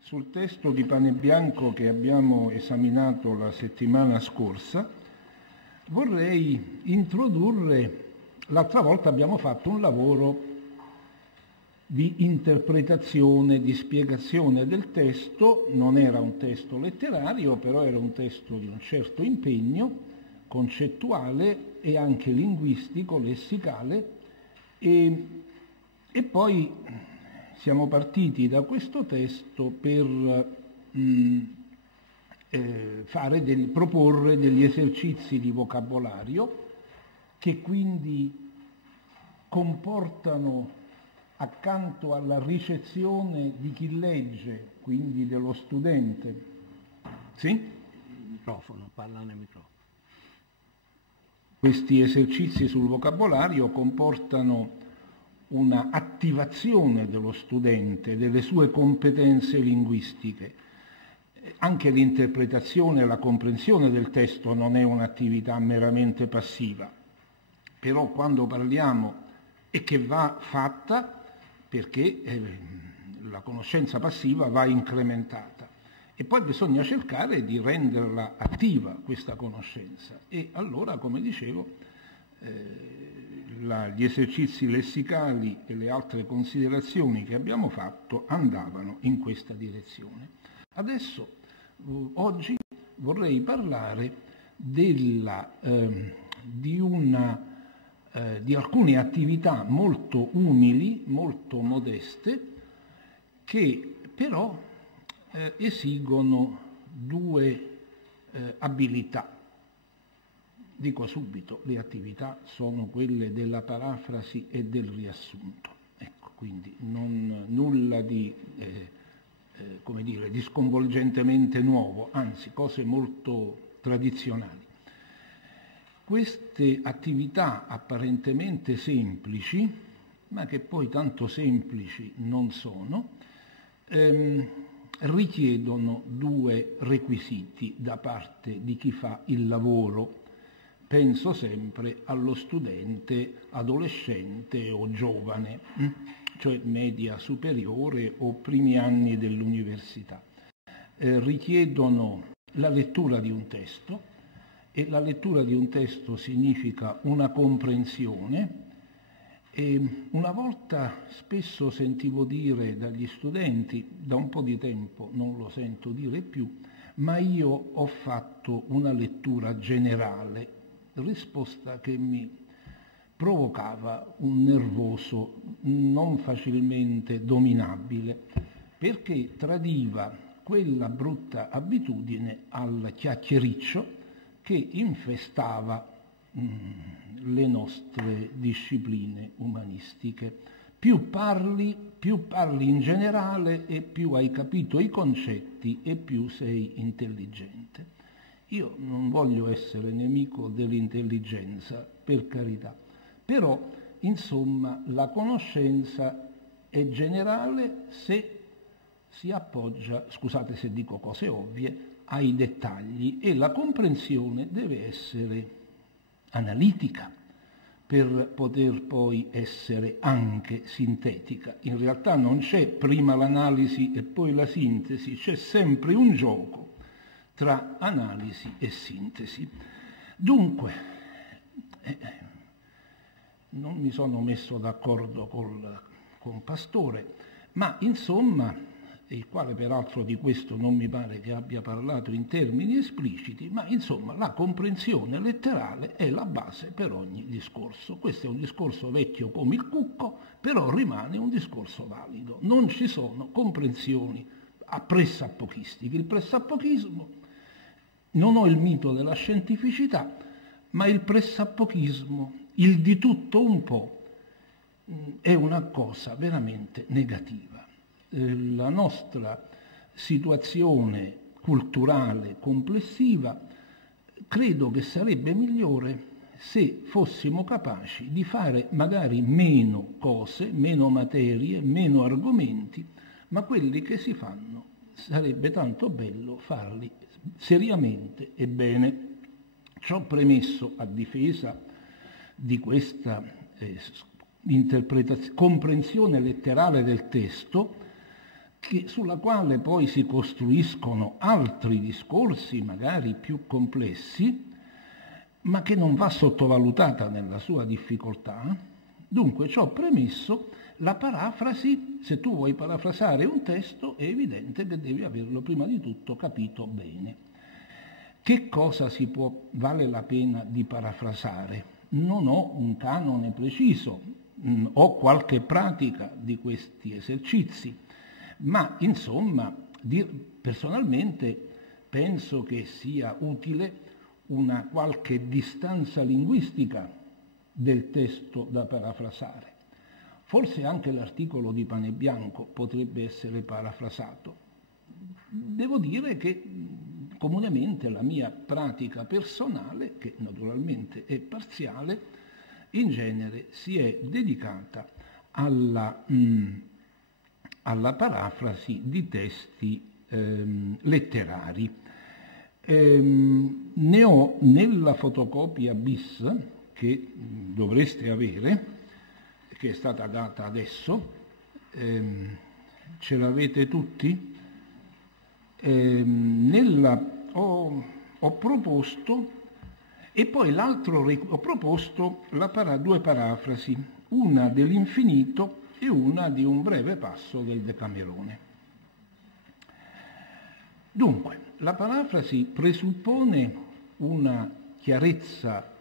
Sul testo di Pane Bianco che abbiamo esaminato la settimana scorsa vorrei introdurre, l'altra volta abbiamo fatto un lavoro di interpretazione, di spiegazione del testo, non era un testo letterario, però era un testo di un certo impegno concettuale e anche linguistico, lessicale, e poi siamo partiti da questo testo per proporre degli esercizi di vocabolario che quindi comportano, accanto alla ricezione di chi legge, quindi dello studente. Sì? Il microfono, parla nel microfono. Questi esercizi sul vocabolario comportano una attivazione dello studente, delle sue competenze linguistiche. Anche l'interpretazione e la comprensione del testo non è un'attività meramente passiva, però quando parliamo e che va fatta, perché la conoscenza passiva va incrementata e poi bisogna cercare di renderla attiva questa conoscenza e allora, come dicevo, gli esercizi lessicali e le altre considerazioni che abbiamo fatto andavano in questa direzione. Adesso, oggi, vorrei parlare di alcune attività molto umili, molto modeste, che però esigono due abilità. Dico subito, le attività sono quelle della parafrasi e del riassunto. Ecco, quindi nulla di, di sconvolgentemente nuovo, anzi cose molto tradizionali. Queste attività apparentemente semplici, ma che poi tanto semplici non sono, richiedono due requisiti da parte di chi fa il lavoro. Penso sempre allo studente adolescente o giovane, cioè media superiore o primi anni dell'università. Richiedono la lettura di un testo, e la lettura di un testo significa una comprensione. E una volta spesso sentivo dire dagli studenti, da un po' di tempo non lo sento dire più, ma io ho fatto una lettura generale, risposta che mi provocava un nervoso non facilmente dominabile, perché tradiva quella brutta abitudine al chiacchiericcio che infestava le nostre discipline umanistiche. Più parli in generale e più hai capito i concetti e più sei intelligente. Io non voglio essere nemico dell'intelligenza, per carità, però insomma la conoscenza è generale se si appoggia, scusate se dico cose ovvie, ai dettagli, e la comprensione deve essere analitica per poter poi essere anche sintetica. In realtà non c'è prima l'analisi e poi la sintesi, c'è sempre un gioco tra analisi e sintesi. Dunque, non mi sono messo d'accordo con Pastore, ma insomma, il quale peraltro di questo non mi pare che abbia parlato in termini espliciti, ma insomma la comprensione letterale è la base per ogni discorso. Questo è un discorso vecchio come il cucco, però rimane un discorso valido. Non ci sono comprensioni pressappochistiche. Il pressappochismo, non ho il mito della scientificità, ma il pressappochismo, il di tutto un po', è una cosa veramente negativa. La nostra situazione culturale complessiva credo che sarebbe migliore se fossimo capaci di fare magari meno cose, meno materie, meno argomenti, ma quelli che si fanno sarebbe tanto bello farli seriamente e bene. Ciò premesso, a difesa di questa comprensione letterale del testo, sulla quale poi si costruiscono altri discorsi, magari più complessi, ma che non va sottovalutata nella sua difficoltà. Dunque, ciò premesso, la parafrasi, se tu vuoi parafrasare un testo, è evidente che devi averlo prima di tutto capito bene. Che cosa vale la pena di parafrasare? Non ho un canone preciso, ho qualche pratica di questi esercizi, ma insomma, personalmente penso che sia utile una qualche distanza linguistica del testo da parafrasare. Forse anche l'articolo di Panebianco potrebbe essere parafrasato. Devo dire che comunemente la mia pratica personale, che naturalmente è parziale, in genere si è dedicata alla parafrasi di testi letterari. Ne ho nella fotocopia bis che dovreste avere, che è stata data adesso, ce l'avete tutti? Ho proposto, e poi ho proposto due parafrasi, una dell'infinito e una di un breve passo del Decamerone. Dunque, la parafrasi presuppone una chiarezza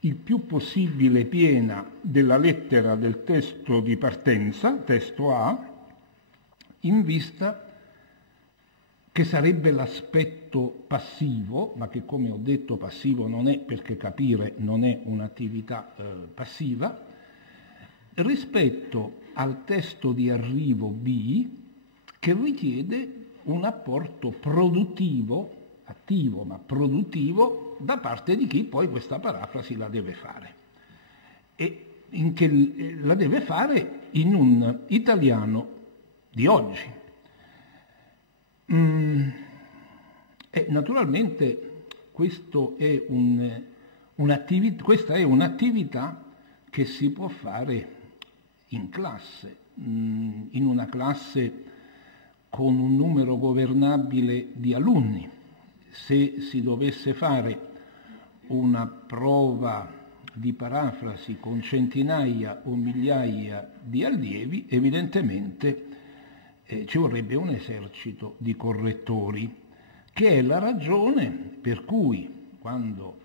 il più possibile piena della lettera del testo di partenza, testo A, in vista che sarebbe l'aspetto passivo, ma che come ho detto passivo non è, perché capire non è un'attività passiva, rispetto al testo di arrivo B, che richiede un apporto produttivo, attivo ma produttivo, da parte di chi poi questa parafrasi la deve fare. E la deve fare in un italiano di oggi. E naturalmente questa è un'attività che si può fare in classe, in una classe con un numero governabile di alunni. Se si dovesse fare una prova di parafrasi con centinaia o migliaia di allievi, evidentemente ci vorrebbe un esercito di correttori, che è la ragione per cui quando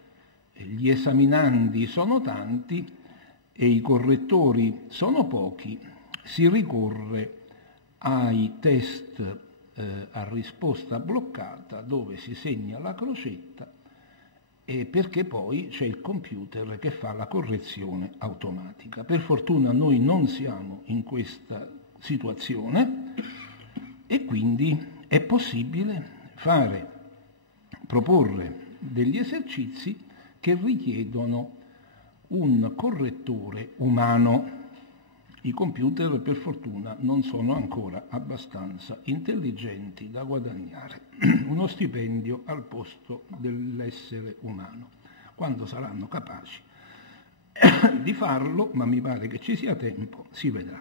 gli esaminandi sono tanti e i correttori sono pochi, si ricorre ai test a risposta bloccata, dove si segna la crocetta, e perché poi c'è il computer che fa la correzione automatica. Per fortuna noi non siamo in questa situazione e quindi è possibile proporre degli esercizi che richiedono un correttore umano. I computer, per fortuna, non sono ancora abbastanza intelligenti da guadagnare uno stipendio al posto dell'essere umano. Quando saranno capaci di farlo, ma mi pare che ci sia tempo, si vedrà.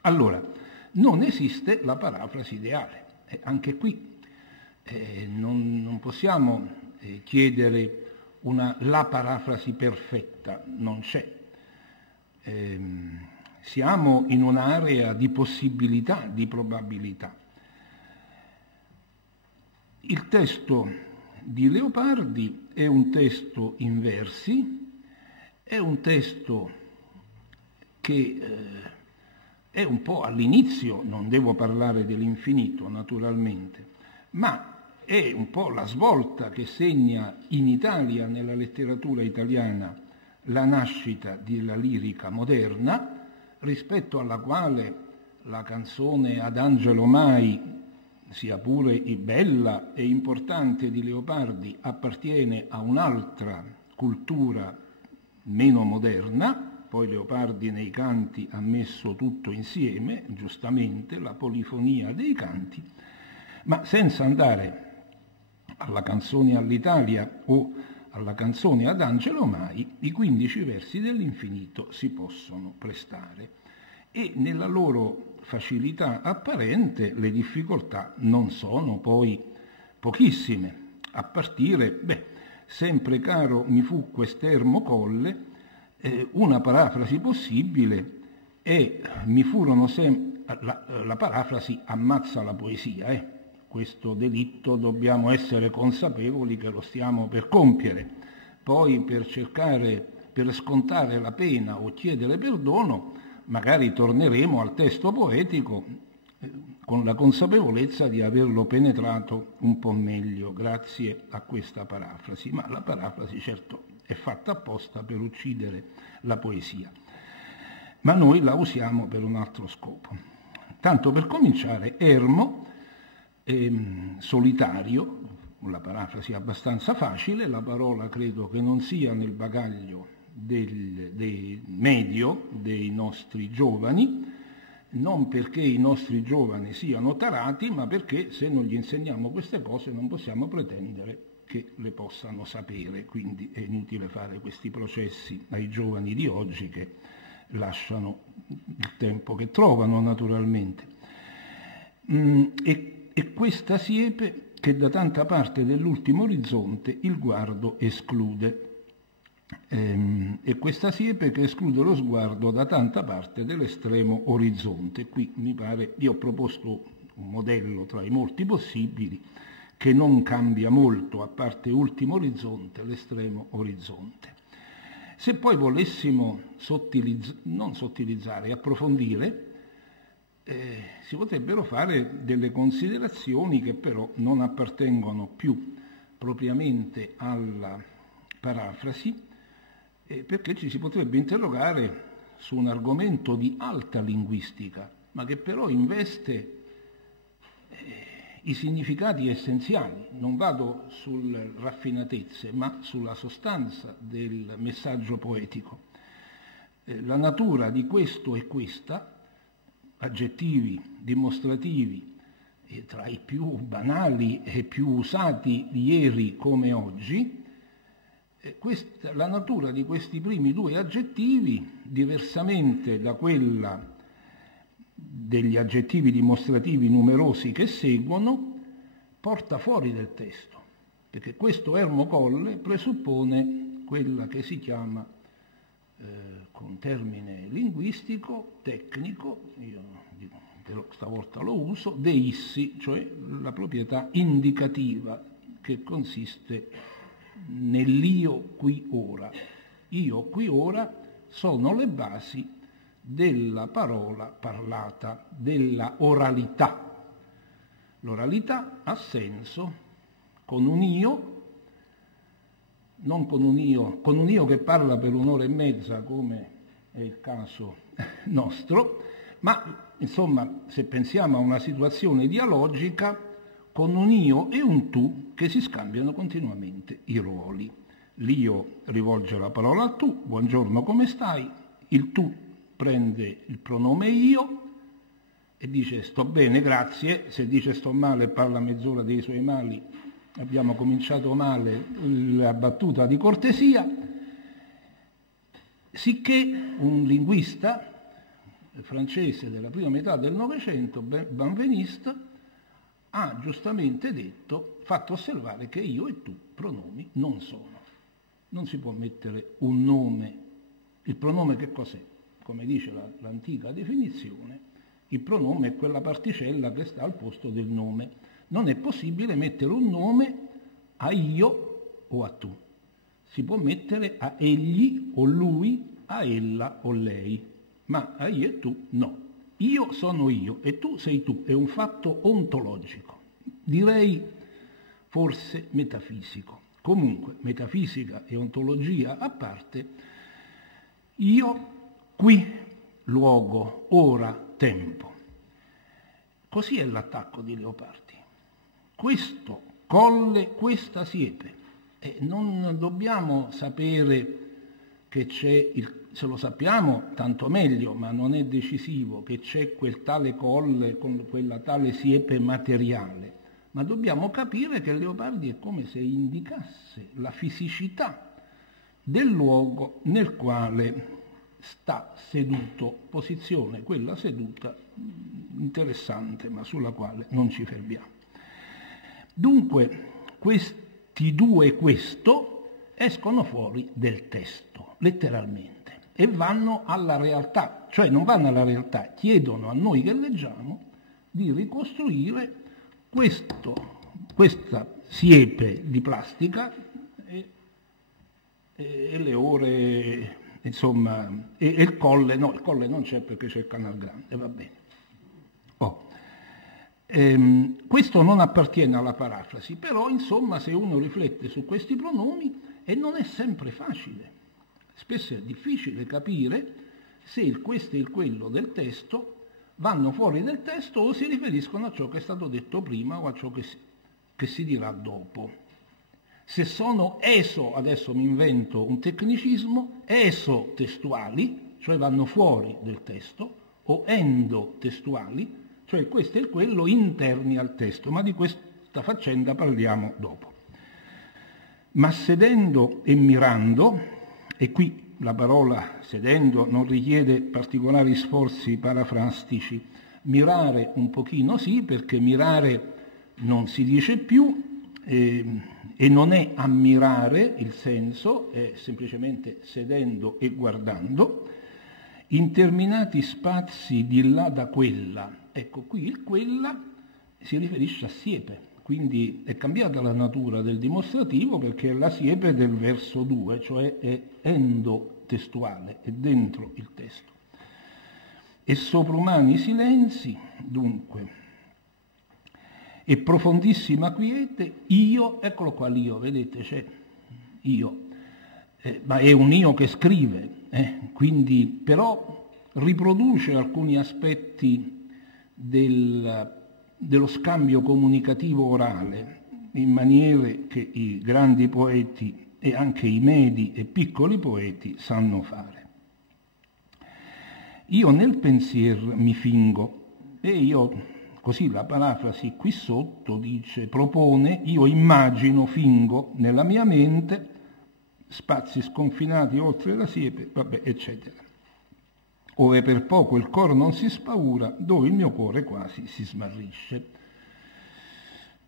Allora, non esiste la parafrasi ideale. Anche qui non possiamo chiedere la parafrasi perfetta, non c'è. Siamo in un'area di possibilità, di probabilità. Il testo di Leopardi è un testo in versi, è un testo che è un po' all'inizio, non devo parlare dell'infinito naturalmente, ma è un po' la svolta che segna in Italia, nella letteratura italiana, la nascita della lirica moderna, rispetto alla quale la canzone Ad Angelo Mai, sia pure bella e importante, di Leopardi, appartiene a un'altra cultura meno moderna. Poi Leopardi nei canti ha messo tutto insieme, giustamente, la polifonia dei canti, ma senza andare alla canzone all'Italia o alla canzone Ad Angelo Mai, i 15 versi dell'infinito si possono prestare, e nella loro facilità apparente, le difficoltà non sono poi pochissime, a partire, sempre caro mi fu quest'ermo colle, una parafrasi possibile è mi furono la parafrasi ammazza la poesia, questo delitto dobbiamo essere consapevoli che lo stiamo per compiere, poi per scontare la pena o chiedere perdono, magari torneremo al testo poetico con la consapevolezza di averlo penetrato un po' meglio grazie a questa parafrasi, ma la parafrasi certo è fatta apposta per uccidere la poesia, ma noi la usiamo per un altro scopo. Tanto per cominciare, ermo, solitario, la parafrasi è abbastanza facile, la parola credo che non sia nel bagaglio dei medio dei nostri giovani, non perché i nostri giovani siano tarati, ma perché se non gli insegniamo queste cose non possiamo pretendere che le possano sapere, quindi è inutile fare questi processi ai giovani di oggi che lasciano il tempo che trovano naturalmente. E questa siepe che da tanta parte dell'ultimo orizzonte il guardo esclude. E questa siepe che esclude lo sguardo da tanta parte dell'estremo orizzonte. Qui mi pare, io ho proposto un modello tra i molti possibili che non cambia molto, a parte ultimo orizzonte, l'estremo orizzonte. Se poi volessimo approfondire, si potrebbero fare delle considerazioni che però non appartengono più propriamente alla parafrasi, perché ci si potrebbe interrogare su un argomento di alta linguistica, ma che però investe i significati essenziali. Non vado sulle raffinatezze, ma sulla sostanza del messaggio poetico. La natura di questo e questa, aggettivi dimostrativi, tra i più banali e più usati ieri come oggi, la natura di questi primi due aggettivi, diversamente da quella degli aggettivi dimostrativi numerosi che seguono, porta fuori del testo, perché questo ermo colle presuppone quella che si chiama, con termine linguistico, tecnico, io stavolta lo uso, deissi, cioè la proprietà indicativa che consiste nell'io qui ora. Io qui ora sono le basi della parola parlata, della oralità. L'oralità ha senso con un io, non con un io che parla per un'ora e mezza come è il caso nostro, ma insomma se pensiamo a una situazione dialogica con un io e un tu che si scambiano continuamente i ruoli. L'io rivolge la parola al tu, buongiorno come stai, il tu prende il pronome io e dice sto bene, grazie, se dice sto male parla mezz'ora dei suoi mali, abbiamo cominciato male la battuta di cortesia, sicché un linguista francese della prima metà del Novecento, Benveniste, ha giustamente fatto osservare che io e tu pronomi non sono. Non si può mettere un nome. Il pronome che cos'è? Come dice l'antica definizione, il pronome è quella particella che sta al posto del nome. Non è possibile mettere un nome a io o a tu. Si può mettere a egli o lui, a ella o lei, ma a io e tu no. Io sono io e tu sei tu, è un fatto ontologico, direi forse metafisico. Comunque, metafisica e ontologia a parte, io, qui, luogo, ora, tempo. Così è l'attacco di Leopardi. Questo colle, questa siepe. E non dobbiamo sapere che c'è se lo sappiamo tanto meglio, ma non è decisivo che c'è quel tale colle con quella tale siepe materiale, ma dobbiamo capire che Leopardi è come se indicasse la fisicità del luogo nel quale sta seduto, posizione quella seduta interessante, ma sulla quale non ci fermiamo. Dunque, questi due questo escono fuori del testo, letteralmente, e vanno alla realtà, cioè non vanno alla realtà, chiedono a noi che leggiamo di ricostruire questa siepe di plastica e le ore, insomma, e il colle non c'è perché c'è il Canal Grande, va bene. Questo non appartiene alla parafrasi, però insomma se uno riflette su questi pronomi, e non è sempre facile, spesso è difficile capire se il questo e il quello del testo vanno fuori del testo o si riferiscono a ciò che è stato detto prima o a ciò che si dirà dopo. Se sono adesso mi invento un tecnicismo, esotestuali, cioè vanno fuori del testo, o endotestuali, cioè questo e il quello interni al testo, ma di questa faccenda parliamo dopo. Ma sedendo e mirando, e qui la parola sedendo non richiede particolari sforzi parafrastici, mirare un pochino sì, perché mirare non si dice più, e non è ammirare il senso, è semplicemente sedendo e guardando, interminati spazi di là da quella. Ecco, qui il quella si riferisce a siepe, quindi è cambiata la natura del dimostrativo perché è la siepe del verso 2, cioè è endotestuale, è dentro il testo. E soprumani silenzi, dunque, e profondissima quiete, io, eccolo qua l'io, vedete, c'è io, ma è un io che scrive, quindi però riproduce alcuni aspetti dello scambio comunicativo orale in maniere che i grandi poeti e anche i medi e piccoli poeti sanno fare. Io nel pensier mi fingo, e io, così la parafrasi qui sotto dice, propone, io immagino, fingo nella mia mente spazi sconfinati oltre la siepe, vabbè, eccetera. Ove per poco il cor non si spaura, dove il mio cuore quasi si smarrisce.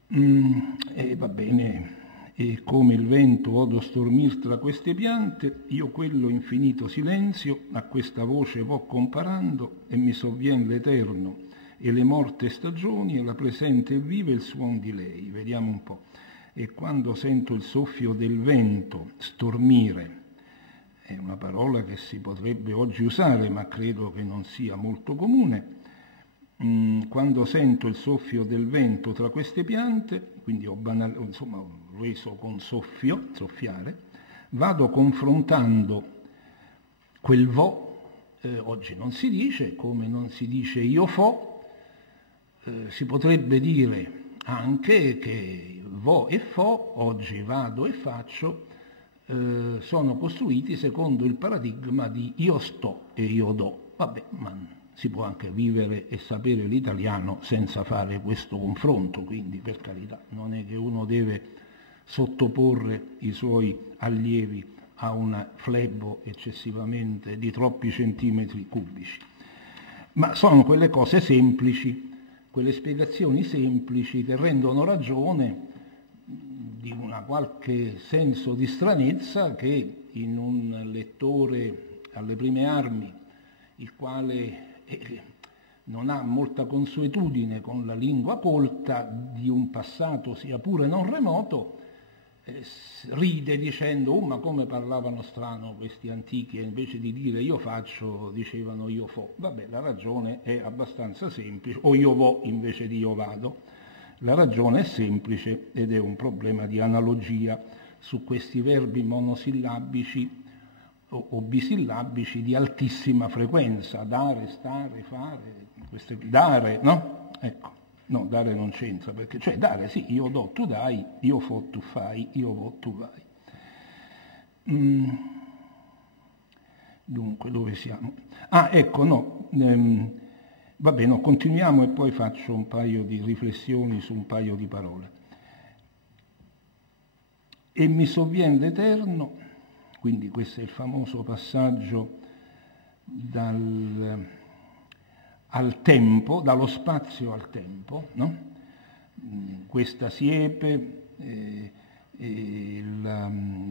E va bene, e come il vento odo stormir tra queste piante, io quello infinito silenzio a questa voce vo comparando, e mi sovvien l'eterno e le morte stagioni, e la presente e vive il suon di lei. Vediamo un po'. E quando sento il soffio del vento stormire, è una parola che si potrebbe oggi usare, ma credo che non sia molto comune. Quando sento il soffio del vento tra queste piante, quindi ho reso con soffio, soffiare, vado confrontando quel vo, oggi non si dice, come non si dice io fo, si potrebbe dire anche che vo e fo, oggi vado e faccio, sono costruiti secondo il paradigma di io sto e io do. Vabbè, ma si può anche vivere e sapere l'italiano senza fare questo confronto, quindi per carità, non è che uno deve sottoporre i suoi allievi a un flebo eccessivamente di troppi centimetri cubici. Ma sono quelle cose semplici, quelle spiegazioni semplici che rendono ragione di una qualche senso di stranezza che in un lettore alle prime armi, il quale non ha molta consuetudine con la lingua colta di un passato sia pure non remoto, ride dicendo ma come parlavano strano questi antichi, e invece di dire io faccio dicevano io fo. Vabbè, la ragione è abbastanza semplice, o io vo invece di io vado. La ragione è semplice ed è un problema di analogia su questi verbi monosillabici o bisillabici di altissima frequenza, dare, stare, fare, dare, no? Ecco, no, dare non c'entra, perché, cioè dare sì, io do, tu dai, io fo, tu fai, io vo, tu vai. Dunque, dove siamo? Ah, ecco, no, va bene, no, continuiamo e poi faccio un paio di riflessioni su un paio di parole. E mi sovvien l'Eterno, quindi questo è il famoso passaggio al tempo, dallo spazio al tempo, no? Questa siepe,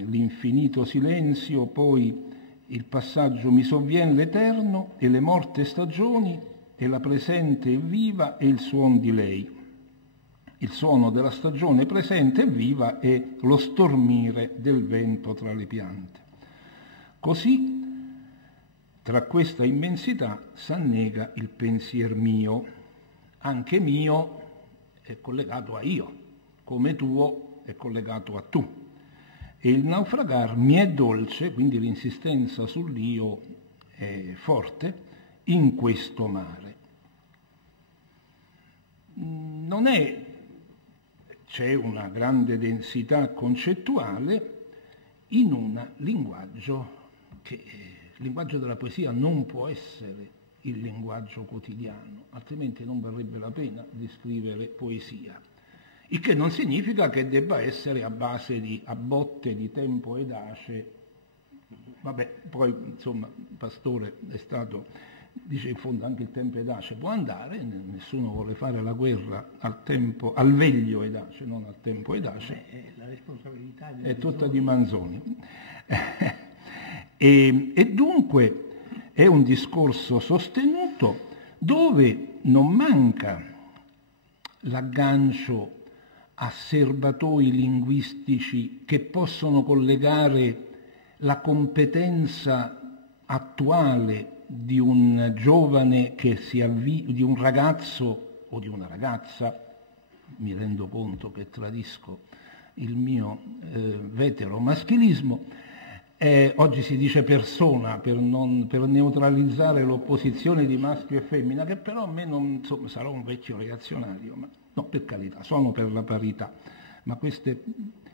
l'infinito silenzio, poi il passaggio mi sovvien l'eterno e le morte stagioni e la presente e viva e il suon di lei. Il suono della stagione presente e viva e lo stormire del vento tra le piante. Così, tra questa immensità s'annega il pensier mio. Anche mio è collegato a io, come tuo è collegato a tu. E il naufragar mi è dolce, quindi l'insistenza sull'io è forte, in questo mare. Non è... C'è una grande densità concettuale in un linguaggio che il linguaggio della poesia non può essere il linguaggio quotidiano, altrimenti non varrebbe la pena di scrivere poesia. Il che non significa che debba essere a base di abbotte di tempo ed ace. Vabbè, poi insomma Pastore è stato... Dice in fondo anche il tempo edace può andare, nessuno vuole fare la guerra al veglio edace, non al tempo edace. La responsabilità è tutta di Manzoni. E dunque è un discorso sostenuto dove non manca l'aggancio a serbatoi linguistici che possono collegare la competenza attuale di un giovane che di un ragazzo o di una ragazza, mi rendo conto che tradisco il mio veteromaschilismo, oggi si dice persona per neutralizzare l'opposizione di maschio e femmina, che però a me non, insomma, sarò un vecchio reazionario, ma no, per carità, sono per la parità, ma queste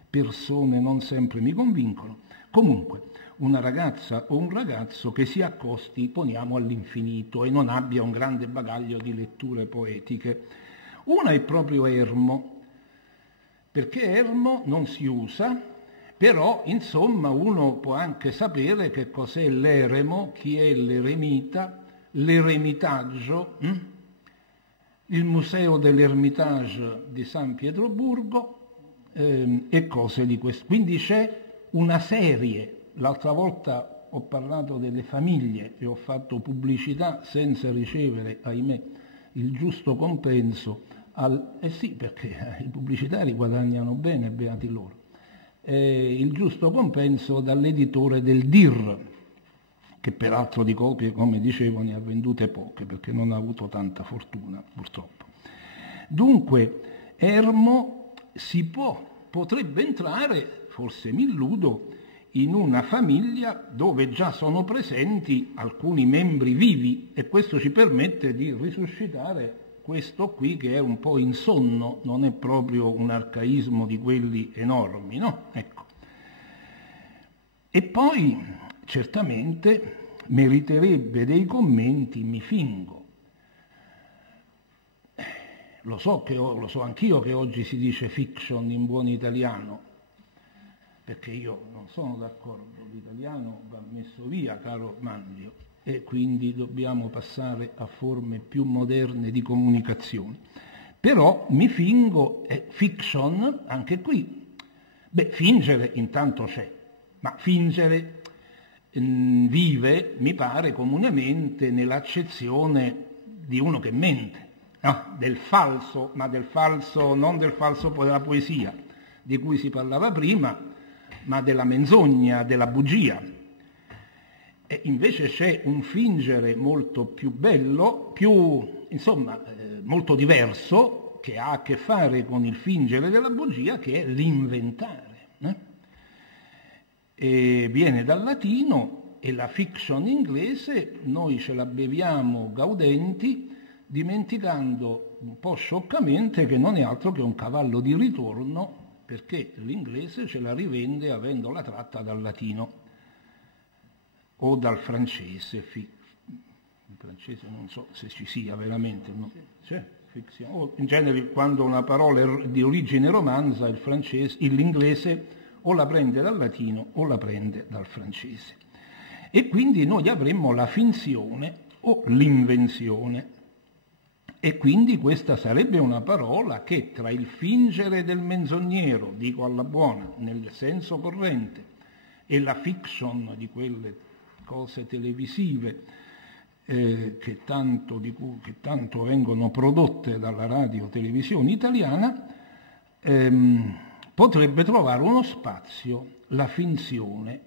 persone non sempre mi convincono. Comunque, una ragazza o un ragazzo che si accosti, poniamo, all'infinito e non abbia un grande bagaglio di letture poetiche. Una è proprio Ermo, perché Ermo non si usa, però insomma uno può anche sapere che cos'è l'eremo, chi è l'eremita, l'eremitaggio, il museo dell'Ermitage di San Pietroburgo e cose di questo. Quindi c'è una serie. L'altra volta ho parlato delle famiglie e ho fatto pubblicità senza ricevere, ahimè, il giusto compenso. Sì, perché i pubblicitari guadagnano bene, beati loro. Il giusto compenso dall'editore del DIR, che peraltro di copie, come dicevo, ne ha vendute poche, perché non ha avuto tanta fortuna, purtroppo. Dunque, Ermo potrebbe entrare, forse mi illudo, in una famiglia dove già sono presenti alcuni membri vivi, e questo ci permette di risuscitare questo qui che è un po' insonno, non è proprio un arcaismo di quelli enormi, no? Ecco. E poi certamente meriterebbe dei commenti, mi fingo. Lo so anch'io che oggi si dice fiction in buon italiano, perché io non sono d'accordo, l'italiano va messo via, caro Manlio, e quindi dobbiamo passare a forme più moderne di comunicazione. Però mi fingo, fiction, anche qui, fingere intanto c'è, ma fingere vive, mi pare, comunemente nell'accezione di uno che mente, no? Del falso, ma del falso, non del falso della poesia, di cui si parlava prima, ma della menzogna, della bugia. E invece c'è un fingere molto più bello, molto diverso, che ha a che fare con il fingere della bugia, che è l'inventare. E viene dal latino, e la fiction inglese noi ce la beviamo gaudenti, dimenticando un po' scioccamente che non è altro che un cavallo di ritorno, perché l'inglese ce la rivende avendola tratta dal latino o dal francese. Il francese non so se ci sia veramente, no? C'è fiction. In genere quando una parola è di origine romanza, l'inglese o la prende dal latino o la prende dal francese. E quindi noi avremmo la finzione o l'invenzione. E quindi questa sarebbe una parola che tra il fingere del menzognero, dico alla buona, nel senso corrente, e la fiction di quelle cose televisive che tanto vengono prodotte dalla radio-televisione italiana, potrebbe trovare uno spazio la finzione,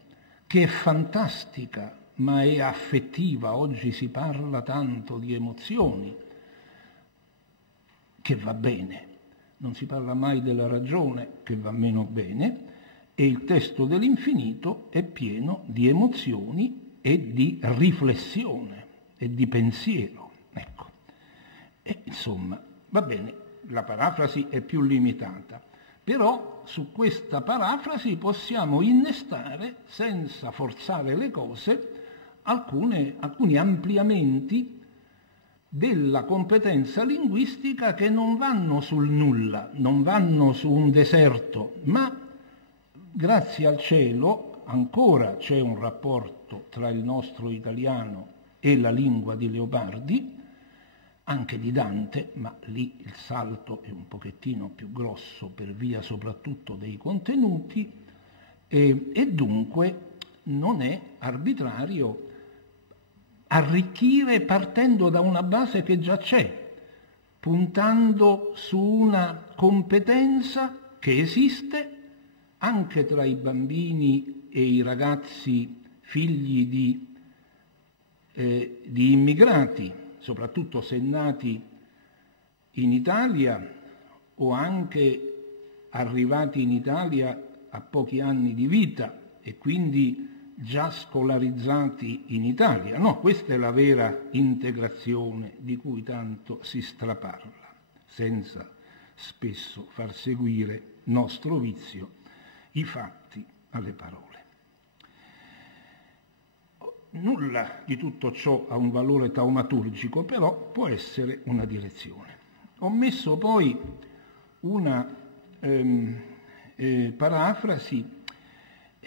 che è fantastica, ma è affettiva. Oggi si parla tanto di emozioni, che va bene, non si parla mai della ragione, che va meno bene, e il testo dell'infinito è pieno di emozioni e di riflessione e di pensiero. Ecco. E insomma, va bene, la parafrasi è più limitata, però su questa parafrasi possiamo innestare, senza forzare le cose, alcuni ampliamenti della competenza linguistica che non vanno sul nulla, non vanno su un deserto, ma grazie al cielo ancora c'è un rapporto tra il nostro italiano e la lingua di Leopardi, anche di Dante, ma lì il salto è un pochettino più grosso per via soprattutto dei contenuti, e dunque non è arbitrario arricchire partendo da una base che già c'è, puntando su una competenza che esiste anche tra i bambini e i ragazzi figli di immigrati, soprattutto se nati in Italia o anche arrivati in Italia a pochi anni di vita e quindi già scolarizzati in Italia. No, questa è la vera integrazione di cui tanto si straparla, senza spesso far seguire nostro vizio i fatti alle parole. Nulla di tutto ciò ha un valore taumaturgico, però può essere una direzione. Ho messo poi una parafrasi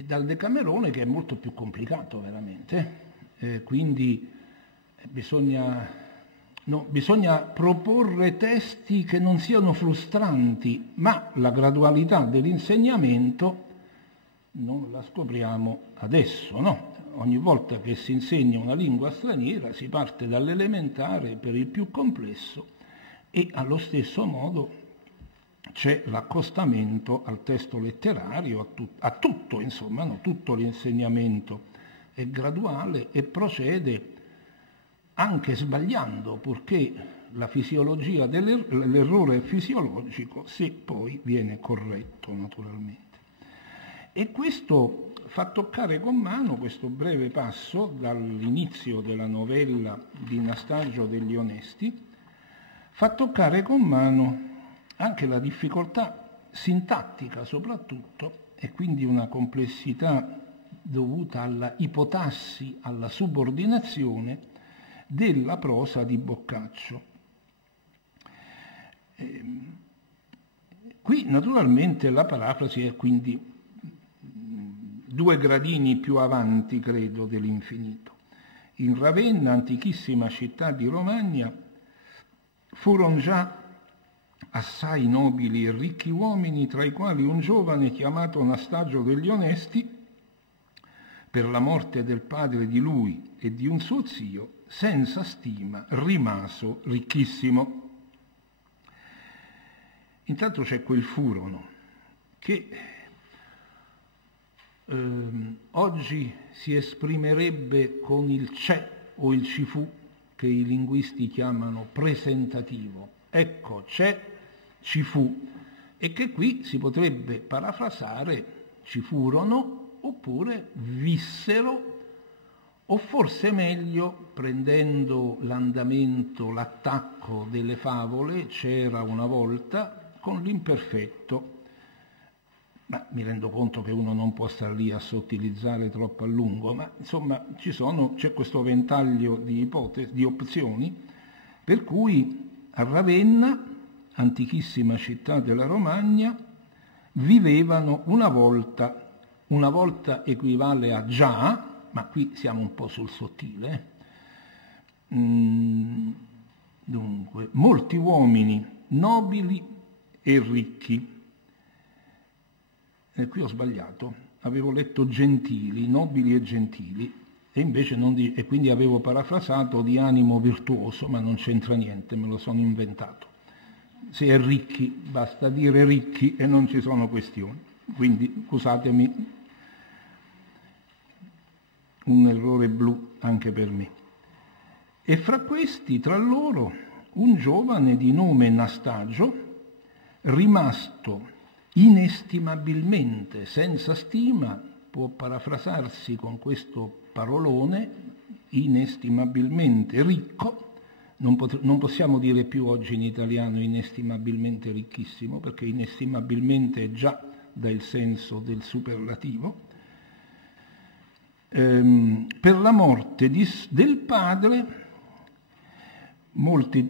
dal Decamerone, che è molto più complicato veramente, quindi bisogna proporre testi che non siano frustranti, ma la gradualità dell'insegnamento non la scopriamo adesso, no? Ogni volta che si insegna una lingua straniera si parte dall'elementare per il più complesso e allo stesso modo c'è l'accostamento al testo letterario, a tutto, insomma, no? Tutto l'insegnamento è graduale e procede anche sbagliando, purché la fisiologia l'errore è fisiologico se poi viene corretto naturalmente. E questo fa toccare con mano, questo breve passo dall'inizio della novella di Nastagio degli Onesti, fa toccare con mano anche la difficoltà sintattica soprattutto, e quindi una complessità dovuta alla ipotassi, alla subordinazione della prosa di Boccaccio. Qui naturalmente la parafrasi è quindi 2 gradini più avanti, credo, dell'infinito. In Ravenna, antichissima città di Romagna, furono già assai nobili e ricchi uomini, tra i quali un giovane chiamato Nastagio degli Onesti, per la morte del padre di lui e di un suo zio, senza stima, rimaso ricchissimo. Intanto c'è quel furono che oggi si esprimerebbe con il c'è o il ci fu, che i linguisti chiamano presentativo. Ecco, c'è, ci fu, e che qui si potrebbe parafrasare ci furono oppure vissero, o forse meglio, prendendo l'andamento, l'attacco delle favole, c'era una volta, con l'imperfetto. Ma mi rendo conto che uno non può stare lì a sottilizzare troppo a lungo, ma insomma c'è questo ventaglio di ipotesi, di opzioni, per cui a Ravenna, antichissima città della Romagna, vivevano una volta equivale a già, ma qui siamo un po' sul sottile. Dunque, molti uomini nobili e ricchi. Qui ho sbagliato, avevo letto gentili, nobili e gentili, e invece e quindi avevo parafrasato di animo virtuoso, ma non c'entra niente, me lo sono inventato. Se è ricchi, basta dire ricchi e non ci sono questioni. Quindi, scusatemi, un errore blu anche per me. E fra questi, tra loro, un giovane di nome Nastagio, rimasto inestimabilmente senza stima, può parafrasarsi con questo parolone, inestimabilmente ricco. Non possiamo dire più oggi in italiano inestimabilmente ricchissimo, perché inestimabilmente è già dà il senso del superlativo. Per la morte del padre, molti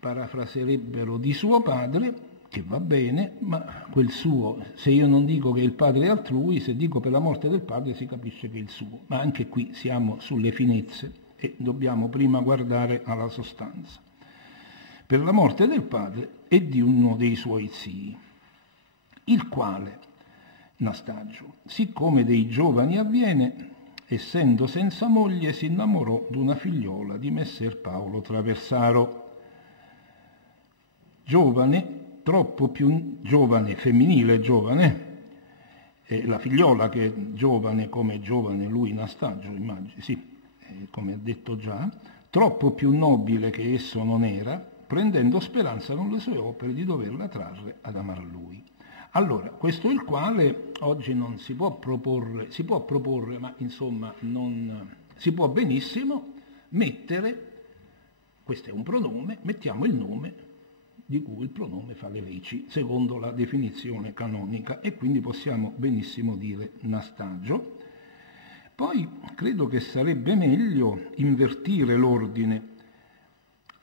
parafraserebbero di suo padre, che va bene, ma quel suo, se io non dico che il padre è altrui, se dico per la morte del padre si capisce che è il suo. Ma anche qui siamo sulle finezze e dobbiamo prima guardare alla sostanza. Per la morte del padre e di uno dei suoi zii, il quale, Nastagio, siccome dei giovani avviene, essendo senza moglie, si innamorò d'una figliola di messer Paolo Traversaro, giovane, troppo più giovane, femminile giovane, la figliola che è giovane come giovane lui Nastagio, immagino, sì, come ha detto già, troppo più nobile che esso non era, prendendo speranza con le sue opere di doverla trarre ad amar lui. Allora, questo è il quale oggi non si può proporre, ma insomma non si può benissimo mettere, questo è un pronome, mettiamo il nome di cui il pronome fa le veci, secondo la definizione canonica, e quindi possiamo benissimo dire Nastagio. Poi credo che sarebbe meglio invertire l'ordine.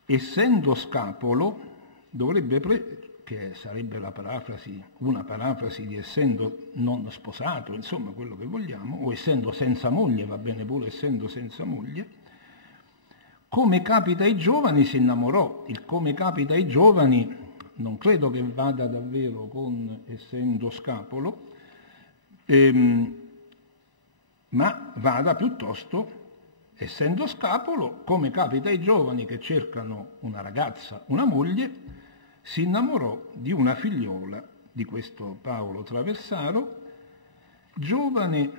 Essendo scapolo, che sarebbe la parafrasi, una parafrasi di essendo non sposato, insomma quello che vogliamo, o essendo senza moglie, va bene pure essendo senza moglie, come capita ai giovani si innamorò. Il come capita ai giovani non credo che vada davvero con essendo scapolo, ma vada piuttosto, essendo scapolo, come capita ai giovani che cercano una ragazza, una moglie, si innamorò di una figliola di questo Paolo Traversaro, giovane,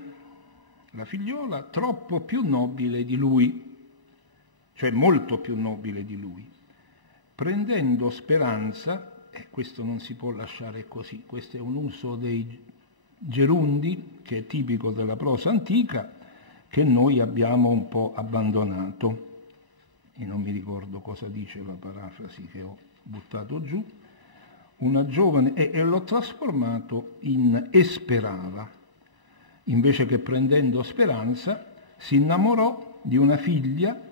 la figliola troppo più nobile di lui, cioè molto più nobile di lui, prendendo speranza, e questo non si può lasciare così, questo è un uso dei gerundi che è tipico della prosa antica, che noi abbiamo un po' abbandonato, e non mi ricordo cosa dice la parafrasi che ho buttato giù, una giovane, e l'ho trasformato in esperava, invece che prendendo speranza, si innamorò di una figlia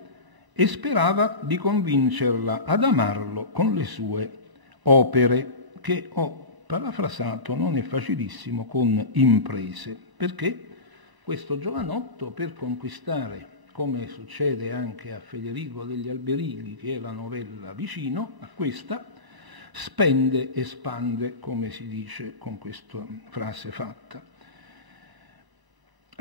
e sperava di convincerla ad amarlo con le sue opere, che ho parafrasato, non è facilissimo, con imprese, perché questo giovanotto per conquistare, come succede anche a Federico degli Alberighi, che è la novella vicino a questa, spende e spande, come si dice con questa frase fatta.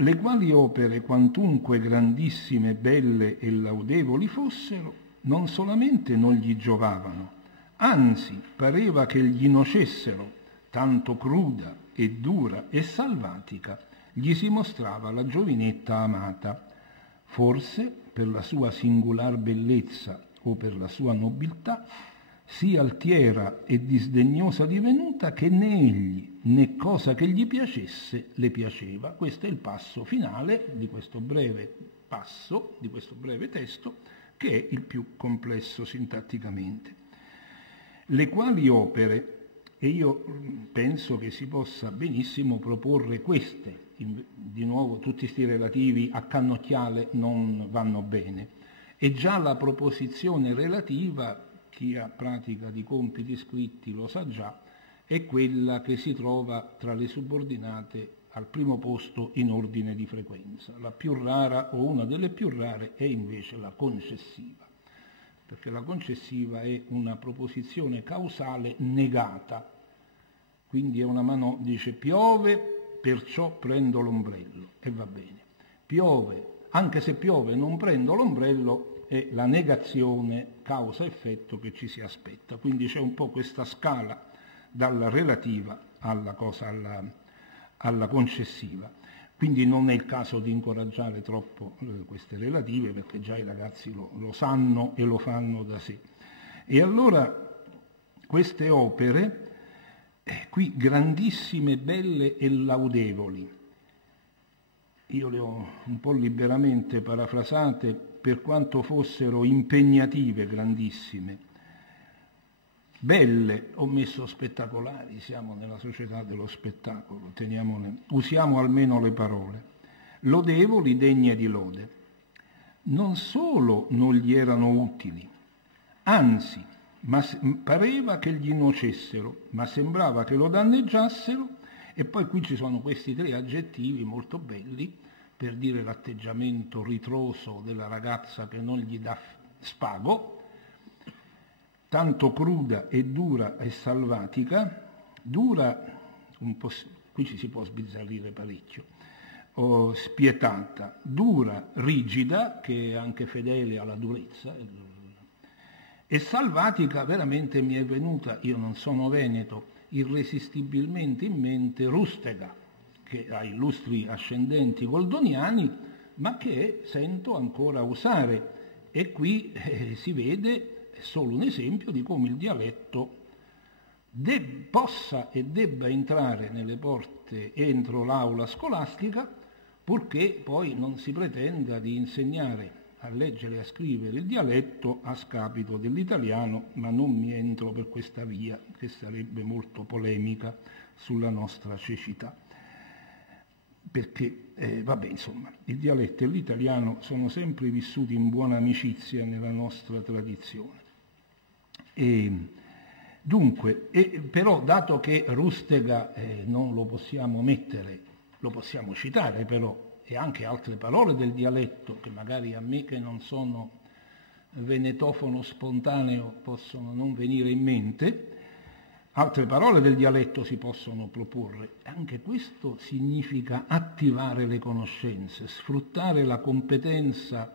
Le quali opere, quantunque grandissime, belle e laudevoli fossero, non solamente non gli giovavano, anzi pareva che gli nocessero, tanto cruda e dura e salvatica gli si mostrava la giovinetta amata, forse per la sua singular bellezza o per la sua nobiltà, sì altiera e disdegnosa divenuta che né egli né cosa che gli piacesse le piaceva. Questo è il passo finale di questo breve passo, di questo breve testo, che è il più complesso sintatticamente. Le quali opere, e io penso che si possa benissimo proporre queste, di nuovo tutti sti relativi a cannocchiale non vanno bene, e già la proposizione relativa, chi ha pratica di compiti scritti lo sa già, è quella che si trova tra le subordinate al primo posto in ordine di frequenza. La più rara o una delle più rare è invece la concessiva, perché la concessiva è una proposizione causale negata, quindi è una dice piove, perciò prendo l'ombrello, e va bene. Piove, anche se piove non prendo l'ombrello, è la negazione causa-effetto che ci si aspetta. Quindi c'è un po' questa scala dalla relativa alla concessiva. Quindi non è il caso di incoraggiare troppo queste relative, perché già i ragazzi lo sanno e lo fanno da sé. E allora queste opere, qui grandissime, belle e laudevoli, io le ho un po' liberamente parafrasate, per quanto fossero impegnative, grandissime. Belle, ho messo spettacolari, siamo nella società dello spettacolo, usiamo almeno le parole. Lodevoli, degne di lode. Non solo non gli erano utili, anzi, pareva che gli nocessero, ma sembrava che lo danneggiassero. E poi qui ci sono questi 3 aggettivi molto belli per dire l'atteggiamento ritroso della ragazza che non gli dà spago, tanto cruda e dura e salvatica, dura, qui ci si può sbizzarrire parecchio, spietata, dura, rigida, che è anche fedele alla durezza, e salvatica. Veramente mi è venuta, io non sono veneto, irresistibilmente in mente Rustega, che ha illustri ascendenti goldoniani, ma che sento ancora usare. E qui si vede, è solo un esempio di come il dialetto possa e debba entrare nelle porte entro l'aula scolastica, purché poi non si pretenda di insegnare a leggere e a scrivere il dialetto a scapito dell'italiano, ma non mi entro per questa via, che sarebbe molto polemica sulla nostra cecità. Perché, insomma, il dialetto e l'italiano sono sempre vissuti in buona amicizia nella nostra tradizione. Però, dato che Rustega non lo possiamo mettere, lo possiamo citare però, e anche altre parole del dialetto, che magari a me che non sono venetofono spontaneo possono non venire in mente, altre parole del dialetto si possono proporre. Anche questo significa attivare le conoscenze, sfruttare la competenza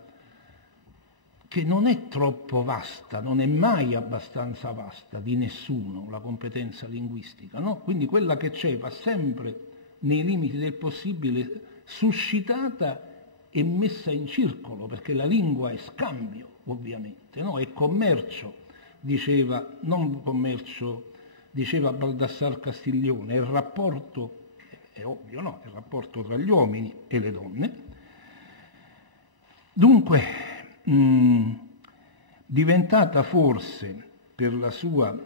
che non è troppo vasta, non è mai abbastanza vasta di nessuno, la competenza linguistica, no? Quindi quella che c'è va sempre nei limiti del possibile suscitata e messa in circolo, perché la lingua è scambio, ovviamente, no? È commercio, diceva Baldassar Castiglione, è il rapporto, è ovvio, no? È il rapporto tra gli uomini e le donne. Dunque, diventata forse per la sua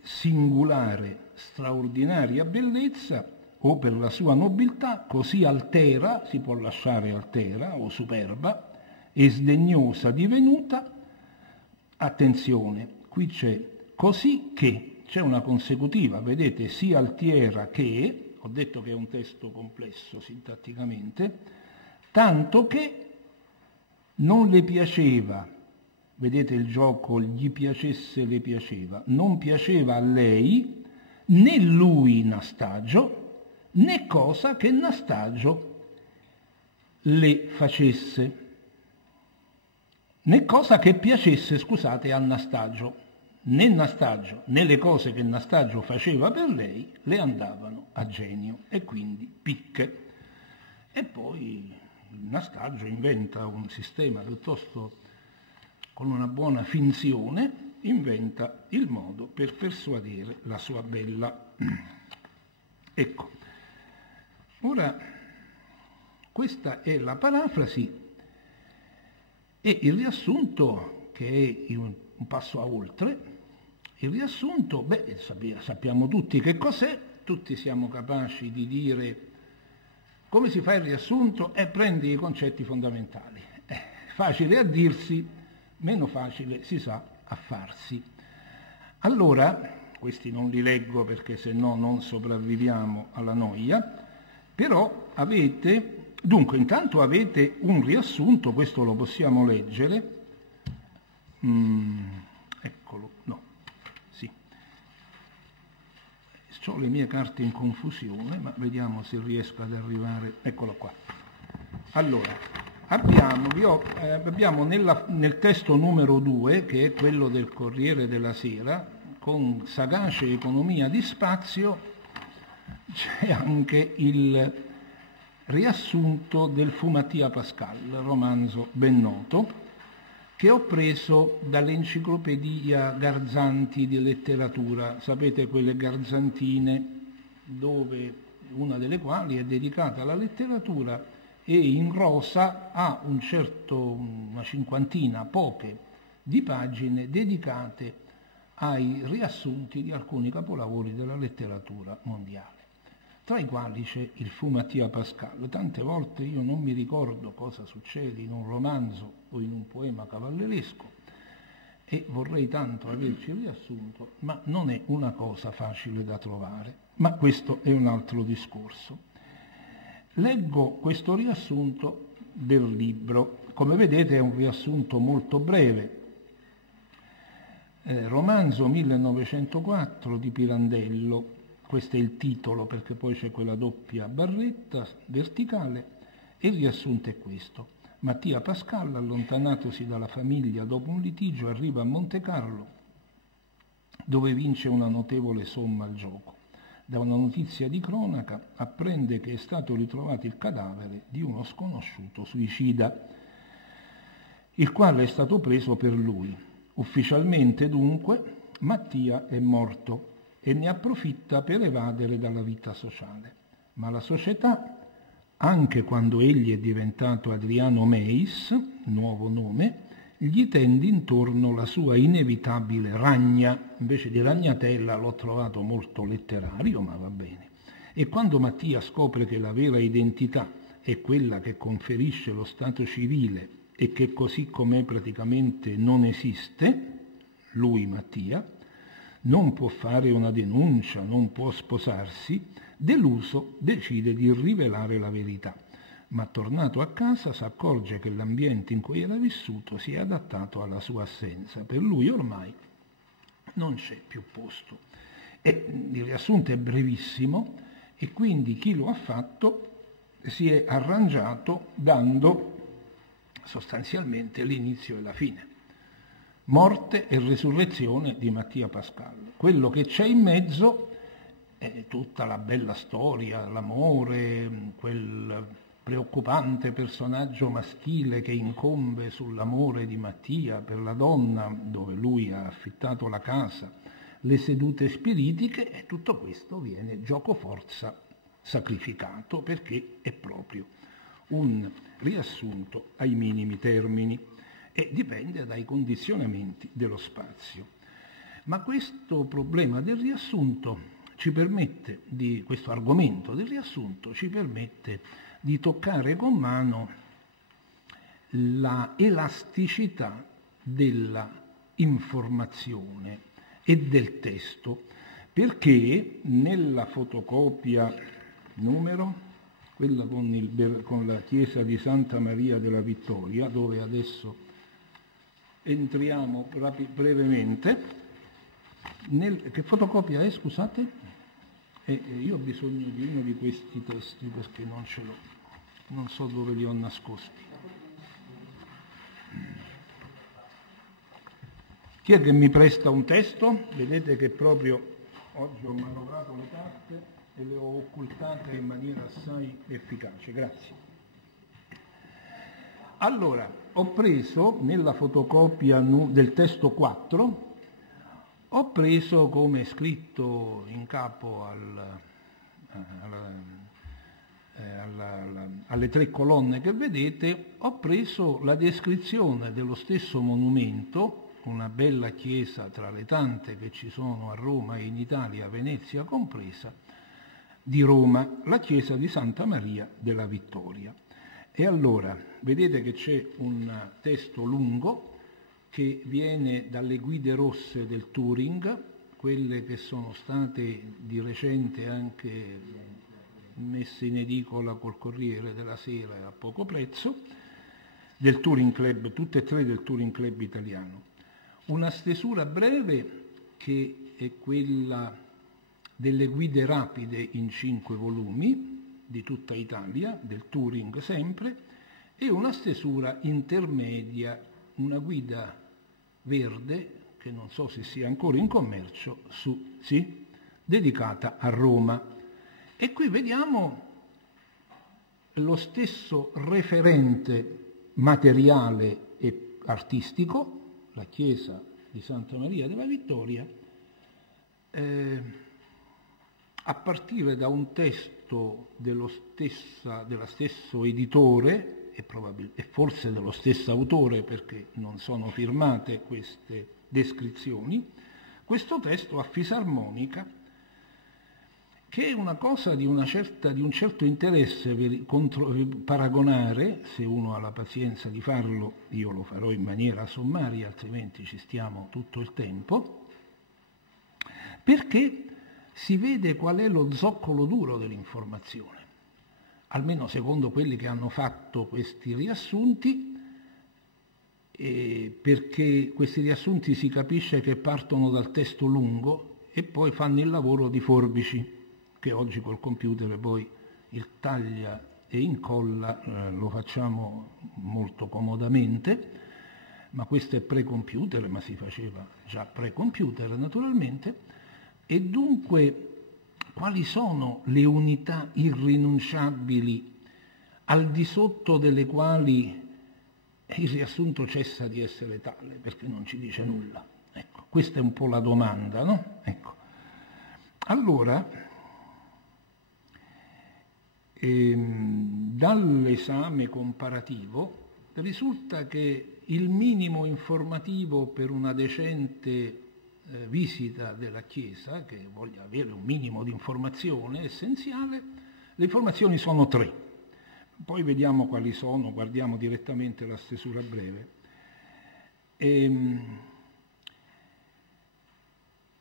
singolare, straordinaria bellezza, o per la sua nobiltà, così altera, si può lasciare altera o superba, e sdegnosa divenuta, attenzione, qui c'è così che, c'è una consecutiva, vedete, sia altiera che, ho detto che è un testo complesso sintatticamente, tanto che non le piaceva, vedete il gioco, gli piacesse, le piaceva, non piaceva a lei, né lui Nastagio, né cosa che Nastagio le facesse, né cosa che piacesse, scusate, a Nastagio. Né Nastagio né le cose che Nastagio faceva per lei le andavano a genio, e quindi picche. E poi Nastagio inventa un sistema piuttosto, con una buona finzione, inventa il modo per persuadere la sua bella. Ecco. Ora, questa è la parafrasi e il riassunto, che è un passo a oltre. Il riassunto, sappiamo tutti che cos'è, tutti siamo capaci di dire come si fa il riassunto e prendi i concetti fondamentali. Facile a dirsi, meno facile si sa a farsi. Allora, questi non li leggo perché se no non sopravviviamo alla noia, però dunque intanto avete un riassunto, questo lo possiamo leggere, eccolo, no, sì, ho le mie carte in confusione, ma vediamo se riesco ad arrivare, eccolo qua. Allora, abbiamo nel testo numero 2, che è quello del Corriere della Sera, con sagace economia di spazio, c'è anche il riassunto del Fu Mattia Pascal, romanzo ben noto, che ho preso dall'enciclopedia Garzanti di letteratura, sapete quelle garzantine, una delle quali è dedicata alla letteratura e in rosa ha una cinquantina, poche, di pagine dedicate ai riassunti di alcuni capolavori della letteratura mondiale, tra i quali c'è il Fu Mattia Pascal. Tante volte io non mi ricordo cosa succede in un romanzo o in un poema cavalleresco e vorrei tanto averci il riassunto, ma non è una cosa facile da trovare. Ma questo è un altro discorso. Leggo questo riassunto del libro. Come vedete è un riassunto molto breve. Romanzo 1904 di Pirandello. Questo è il titolo, perché poi c'è quella doppia barretta verticale, e il riassunto è questo. Mattia Pascal, allontanatosi dalla famiglia dopo un litigio, arriva a Montecarlo, dove vince una notevole somma al gioco. Da una notizia di cronaca apprende che è stato ritrovato il cadavere di uno sconosciuto suicida, il quale è stato preso per lui. Ufficialmente, dunque, Mattia è morto e ne approfitta per evadere dalla vita sociale. Ma la società, anche quando egli è diventato Adriano Meis, nuovo nome, gli tende intorno la sua inevitabile ragna. Invece di ragnatella l'ho trovato molto letterario, ma va bene. E quando Mattia scopre che la vera identità è quella che conferisce lo stato civile e che così com'è praticamente non esiste, lui Mattia, non può fare una denuncia, non può sposarsi, deluso decide di rivelare la verità, ma tornato a casa si accorge che l'ambiente in cui era vissuto si è adattato alla sua assenza. Per lui ormai non c'è più posto. E il riassunto è brevissimo e quindi chi lo ha fatto si è arrangiato dando sostanzialmente l'inizio e la fine. Morte e resurrezione di Mattia Pascal. Quello che c'è in mezzo è tutta la bella storia, l'amore, quel preoccupante personaggio maschile che incombe sull'amore di Mattia per la donna dove lui ha affittato la casa, le sedute spiritiche, e tutto questo viene giocoforza sacrificato perché è proprio un riassunto ai minimi termini e dipende dai condizionamenti dello spazio. Ma questo problema del riassunto questo argomento del riassunto ci permette di toccare con mano la elasticità della informazione e del testo, perché nella fotocopia numero, quella con la chiesa di Santa Maria della Vittoria, dove adesso entriamo brevemente. Che fotocopia è, scusate? Io ho bisogno di uno di questi testi perché non ce l'ho, non so dove li ho nascosti. Chi è che mi presta un testo? Vedete che proprio oggi ho manovrato le carte e le ho occultate in maniera assai efficace. Grazie. Allora, ho preso nella fotocopia del testo 4, ho preso, come è scritto in capo alle 3 colonne che vedete, ho preso la descrizione dello stesso monumento, una bella chiesa tra le tante che ci sono a Roma e in Italia, Venezia compresa, di Roma, la chiesa di Santa Maria della Vittoria. E allora, vedete che c'è un testo lungo che viene dalle guide rosse del Touring, quelle che sono state di recente anche messe in edicola col Corriere della Sera a poco prezzo, del Touring Club, tutte e tre del Touring Club italiano. Una stesura breve che è quella delle guide rapide in 5 volumi di tutta Italia, del Touring sempre, e una stesura intermedia, una guida verde, che non so se sia ancora in commercio, dedicata a Roma. E qui vediamo lo stesso referente materiale e artistico, la chiesa di Santa Maria della Vittoria, a partire da un testo dello stesso editore e forse dello stesso autore, perché non sono firmate queste descrizioni, questo testo a fisarmonica, che è una cosa di un certo interesse per paragonare, se uno ha la pazienza di farlo. Io lo farò in maniera sommaria, altrimenti ci stiamo tutto il tempo, perché si vede qual è lo zoccolo duro dell'informazione, almeno secondo quelli che hanno fatto questi riassunti, perché questi riassunti si capisce che partono dal testo lungo e poi fanno il lavoro di forbici, che oggi col computer poi il taglia e incolla lo facciamo molto comodamente, ma questo è pre-computer, ma si faceva già pre-computer naturalmente, e dunque quali sono le unità irrinunciabili al di sotto delle quali il riassunto cessa di essere tale, perché non ci dice nulla? Ecco, questa è un po' la domanda, no? Ecco. Allora, dall'esame comparativo risulta che il minimo informativo per una decente visita della Chiesa, che voglia avere un minimo di informazione essenziale, le informazioni sono 3. Poi vediamo quali sono, guardiamo direttamente la stesura breve.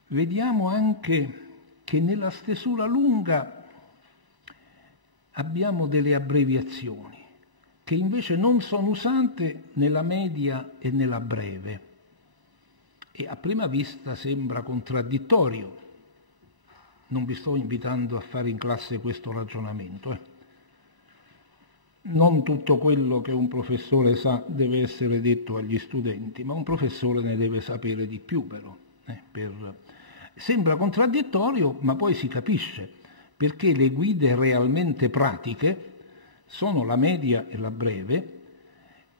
Vediamo anche che nella stesura lunga abbiamo delle abbreviazioni che invece non sono usate nella media e nella breve, e a prima vista sembra contraddittorio. Non vi sto invitando a fare in classe questo ragionamento. Non tutto quello che un professore sa deve essere detto agli studenti, ma un professore ne deve sapere di più però. Sembra contraddittorio, ma poi si capisce, perché le guide realmente pratiche sono la media e la breve,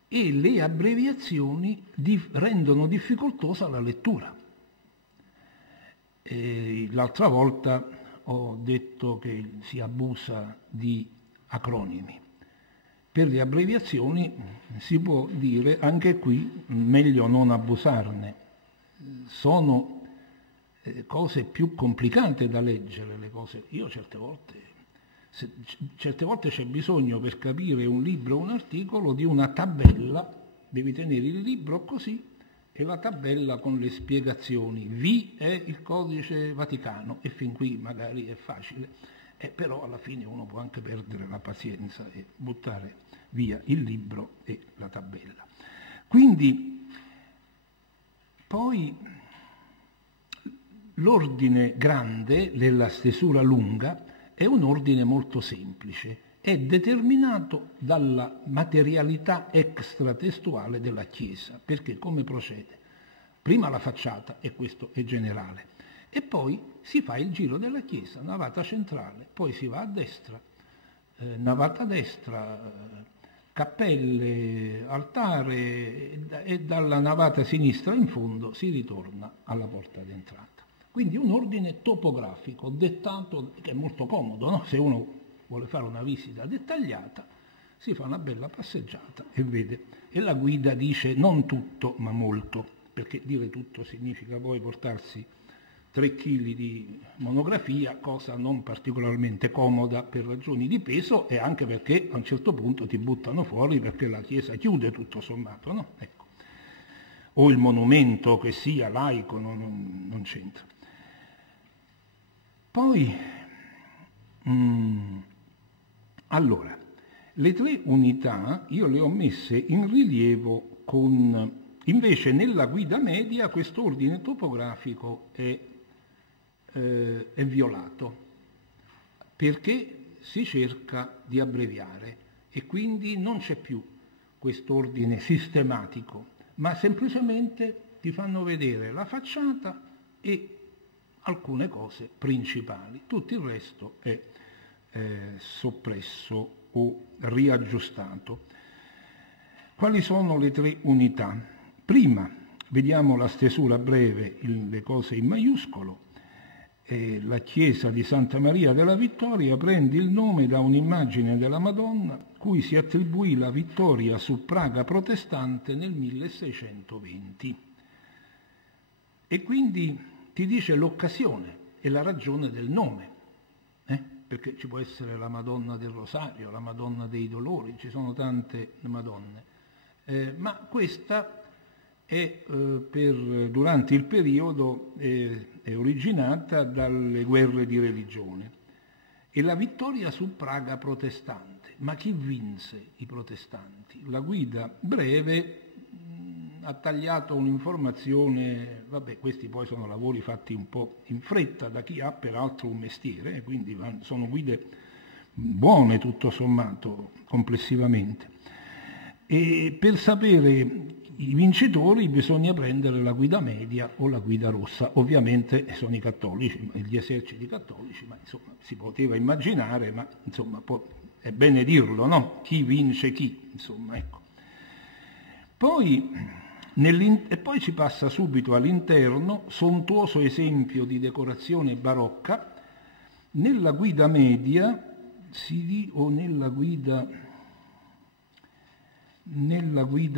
e le abbreviazioni rendono difficoltosa la lettura. L'altra volta ho detto che si abusa di acronimi. Per le abbreviazioni si può dire, anche qui, meglio non abusarne. Sono cose più complicate da leggere, le cose. Io certe volte c'è bisogno, per capire un libro o un articolo, di una tabella. Devi tenere il libro così e la tabella con le spiegazioni. V è il codice Vaticano, e fin qui magari è facile, però alla fine uno può anche perdere la pazienza e buttare via il libro e la tabella. Quindi poi l'ordine grande della stesura lunga è un ordine molto semplice, è determinato dalla materialità extratestuale della Chiesa, perché come procede? Prima la facciata, e questo è generale, e poi si fa il giro della Chiesa, navata centrale, poi si va a destra, navata destra, cappelle, altare, e dalla navata sinistra in fondo si ritorna alla porta d'entrata. Quindi un ordine topografico dettato, che è molto comodo, no? Se uno vuole fare una visita dettagliata, si fa una bella passeggiata e vede. E la guida dice non tutto, ma molto, perché dire tutto significa poi portarsi 3 kg di monografia, cosa non particolarmente comoda per ragioni di peso, e anche perché a un certo punto ti buttano fuori perché la Chiesa chiude tutto sommato, no? Ecco. O il monumento che sia laico non c'entra. Poi, allora, le 3 unità io le ho messe in rilievo invece nella guida media questo ordine topografico è violato, perché si cerca di abbreviare e quindi non c'è più questo ordine sistematico, ma semplicemente ti fanno vedere la facciata e alcune cose principali. Tutto il resto è soppresso o riaggiustato. Quali sono le 3 unità? Prima vediamo la stesura breve, le cose in maiuscolo. La chiesa di Santa Maria della Vittoria prende il nome da un'immagine della Madonna cui si attribuì la vittoria su Praga protestante nel 1620. E quindi ti dice l'occasione e la ragione del nome, perché ci può essere la Madonna del Rosario, la Madonna dei Dolori, ci sono tante Madonne, ma questa è durante il periodo è originata dalle guerre di religione e la vittoria su Praga protestante. Ma chi vinse i protestanti? La guida breve ha tagliato un'informazione, vabbè, questi poi sono lavori fatti un po' in fretta da chi ha peraltro un mestiere, quindi sono guide buone tutto sommato complessivamente. E per sapere i vincitori bisogna prendere la guida media o la guida rossa, ovviamente sono i cattolici, gli eserciti cattolici, ma insomma si poteva immaginare, ma insomma è bene dirlo, no? Chi vince chi, insomma, ecco. Poi si passa subito all'interno, sontuoso esempio di decorazione barocca, nella guida media o nella guida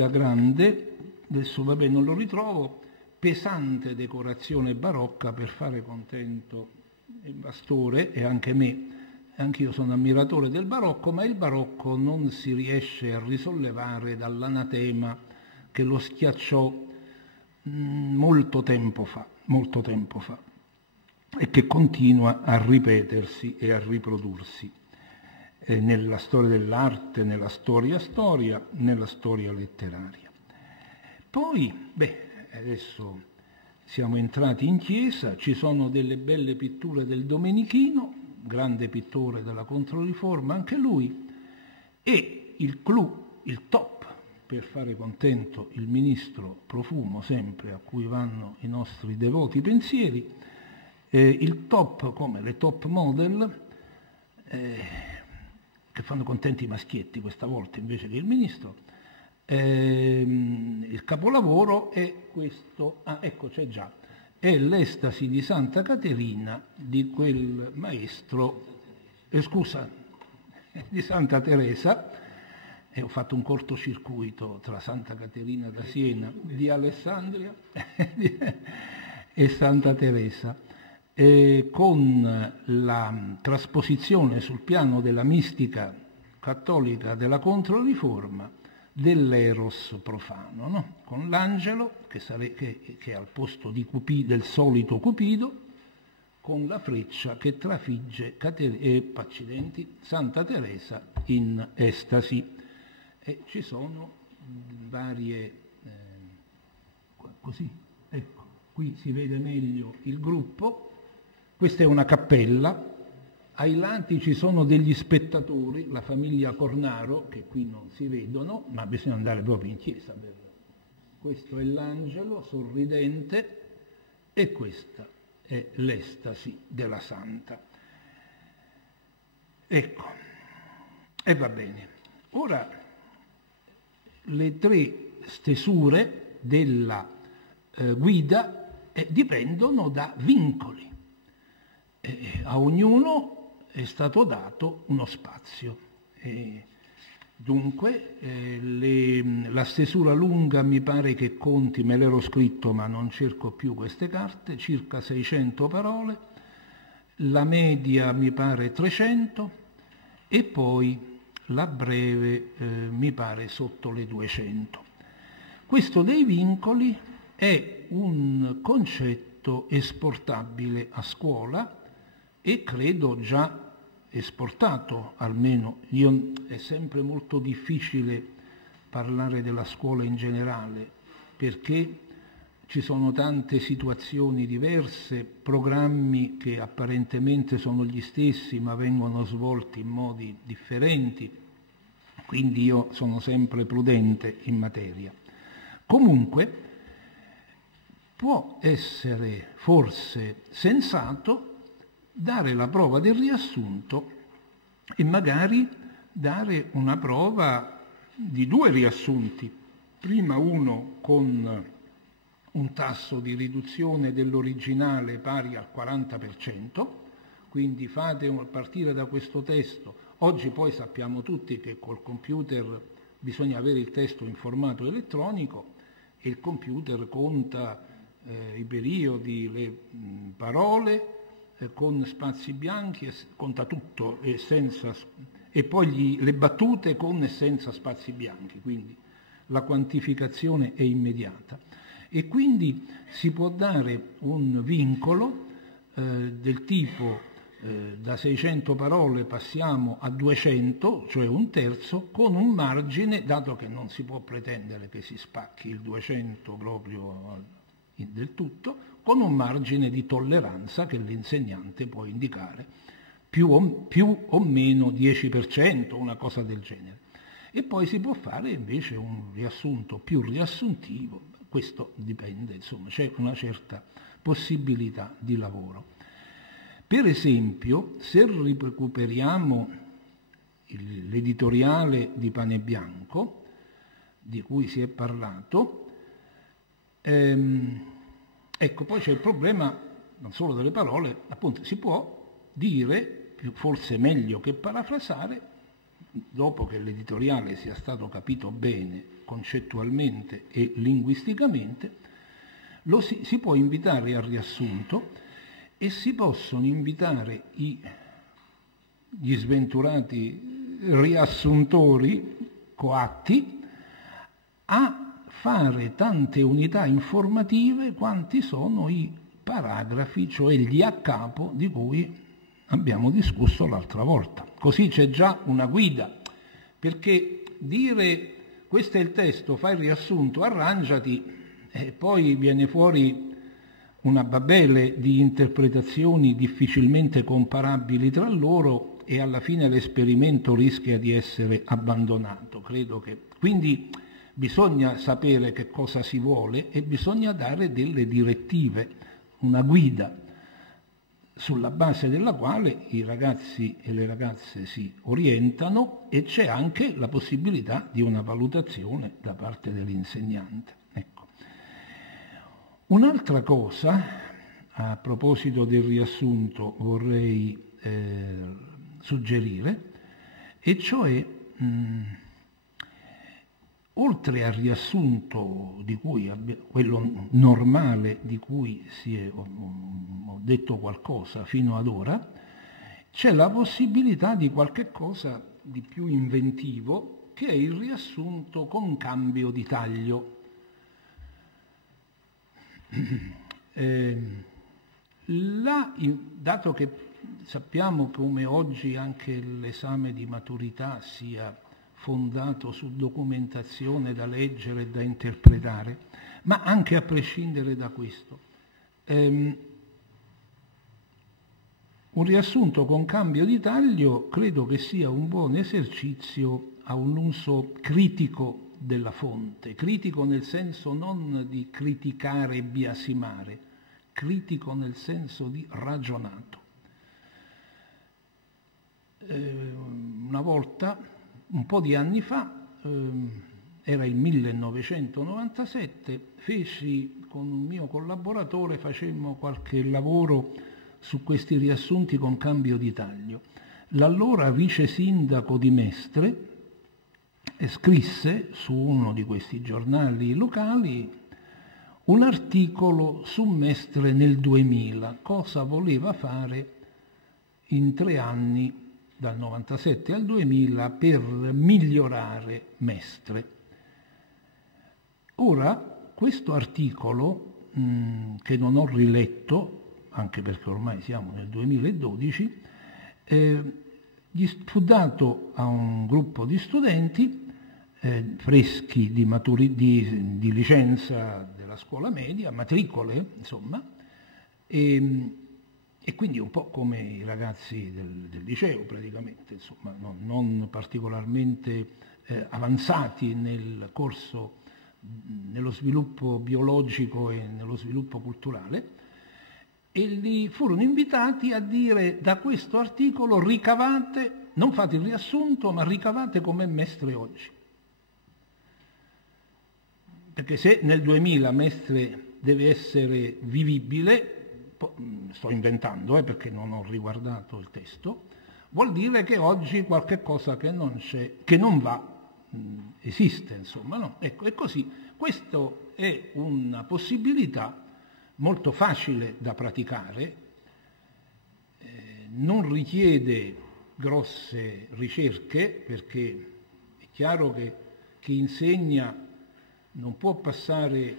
grande, adesso vabbè non lo ritrovo, pesante decorazione barocca per fare contento il pastore e anche me, anch'io sono ammiratore del barocco, ma il barocco non si riesce a risollevare dall'anatema che lo schiacciò molto tempo fa, e che continua a ripetersi e a riprodursi nella storia dell'arte, nella storia, nella storia letteraria. Poi, adesso siamo entrati in chiesa, ci sono delle belle pitture del Domenichino, grande pittore della Controriforma anche lui, e il clou, il top, per fare contento il ministro Profumo, sempre a cui vanno i nostri devoti pensieri, il top, come le top model, che fanno contenti i maschietti questa volta invece che il ministro. Il capolavoro è questo, ecco c'è già, è l'Estasi di Santa Caterina di quel maestro, di Santa Teresa, e ho fatto un cortocircuito tra Santa Caterina da Siena, di Alessandria e Santa Teresa, con la trasposizione sul piano della mistica cattolica della Controriforma dell'eros profano, no? Con l'angelo che è al posto del solito Cupido, con la freccia che trafigge Santa Teresa in estasi. E ci sono varie, così, ecco, qui si vede meglio il gruppo, questa è una cappella, ai lati ci sono degli spettatori, la famiglia Cornaro, che qui non si vedono, ma bisogna andare proprio in chiesa. Questo è l'angelo sorridente e questa è l'estasi della Santa. Ecco, e va bene. Ora, le 3 stesure della guida dipendono da vincoli. A ognuno è stato dato uno spazio. Dunque, la stesura lunga mi pare che conti, me l'ero scritto ma non cerco più queste carte, circa 600 parole, la media mi pare 300 e poi la breve mi pare sotto le 200. Questo dei vincoli è un concetto esportabile a scuola e credo già esportato, almeno. È sempre molto difficile parlare della scuola in generale, perché ci sono tante situazioni diverse, programmi che apparentemente sono gli stessi ma vengono svolti in modi differenti, quindi io sono sempre prudente in materia. Comunque può essere forse sensato dare la prova del riassunto e magari dare una prova di 2 riassunti, prima uno con un tasso di riduzione dell'originale pari al 40%, quindi fate partire da questo testo. Oggi poi sappiamo tutti che col computer bisogna avere il testo in formato elettronico e il computer conta i periodi, le parole, con spazi bianchi, conta tutto e poi le battute con e senza spazi bianchi, quindi la quantificazione è immediata. E quindi si può dare un vincolo del tipo da 600 parole passiamo a 200, cioè un terzo, con un margine, dato che non si può pretendere che si spacchi il 200 proprio del tutto, con un margine di tolleranza che l'insegnante può indicare, più o meno 10%, una cosa del genere. E poi si può fare invece un riassunto più riassuntivo, questo dipende, insomma, c'è una certa possibilità di lavoro. Per esempio, se recuperiamo l'editoriale di Pane Bianco, di cui si è parlato, ecco, poi c'è il problema non solo delle parole, appunto si può dire, forse meglio che parafrasare, dopo che l'editoriale sia stato capito bene concettualmente e linguisticamente, si può invitare al riassunto e si possono invitare gli sventurati riassuntori coatti a fare tante unità informative quanti sono i paragrafi, cioè gli a capo di cui abbiamo discusso l'altra volta. Così c'è già una guida, perché dire questo è il testo, fai il riassunto, arrangiati, e poi viene fuori una babele di interpretazioni difficilmente comparabili tra loro e alla fine l'esperimento rischia di essere abbandonato. Credo che quindi bisogna sapere che cosa si vuole e bisogna dare delle direttive, una guida sulla base della quale i ragazzi e le ragazze si orientano e c'è anche la possibilità di una valutazione da parte dell'insegnante. Ecco. Un'altra cosa, a proposito del riassunto, vorrei suggerire, e cioè oltre al riassunto di cui quello normale di cui ho detto qualcosa fino ad ora, c'è la possibilità di qualche cosa di più inventivo, che è il riassunto con cambio di taglio. Dato che sappiamo come oggi anche l'esame di maturità sia fondato su documentazione da leggere e da interpretare, ma anche a prescindere da questo, un riassunto con cambio di taglio credo che sia un buon esercizio a un uso critico della fonte, critico nel senso non di criticare e biasimare, critico nel senso di ragionato. Una volta, un po' di anni fa, era il 1997, feci con un mio collaboratore, facemmo qualche lavoro su questi riassunti con cambio di taglio. L'allora vice sindaco di Mestre scrisse su uno di questi giornali locali un articolo su Mestre nel 2000, cosa voleva fare in 3 anni, dal 97 al 2000, per migliorare Mestre. Ora, questo articolo, che non ho riletto, anche perché ormai siamo nel 2012, fu dato a un gruppo di studenti freschi di licenza della scuola media, matricole, insomma, e quindi un po' come i ragazzi del liceo praticamente, insomma, non particolarmente avanzati nel corso, nello sviluppo biologico e nello sviluppo culturale, e li furono invitati a dire: da questo articolo ricavate, non fate il riassunto, ma ricavate com'è Mestre oggi. Perché se nel 2000 Mestre deve essere vivibile, sto inventando perché non ho riguardato il testo, vuol dire che oggi qualche cosa che non c'è, che non va, esiste, insomma, no? Ecco, è così. Questa è una possibilità molto facile da praticare, non richiede grosse ricerche, perché è chiaro che chi insegna non può passare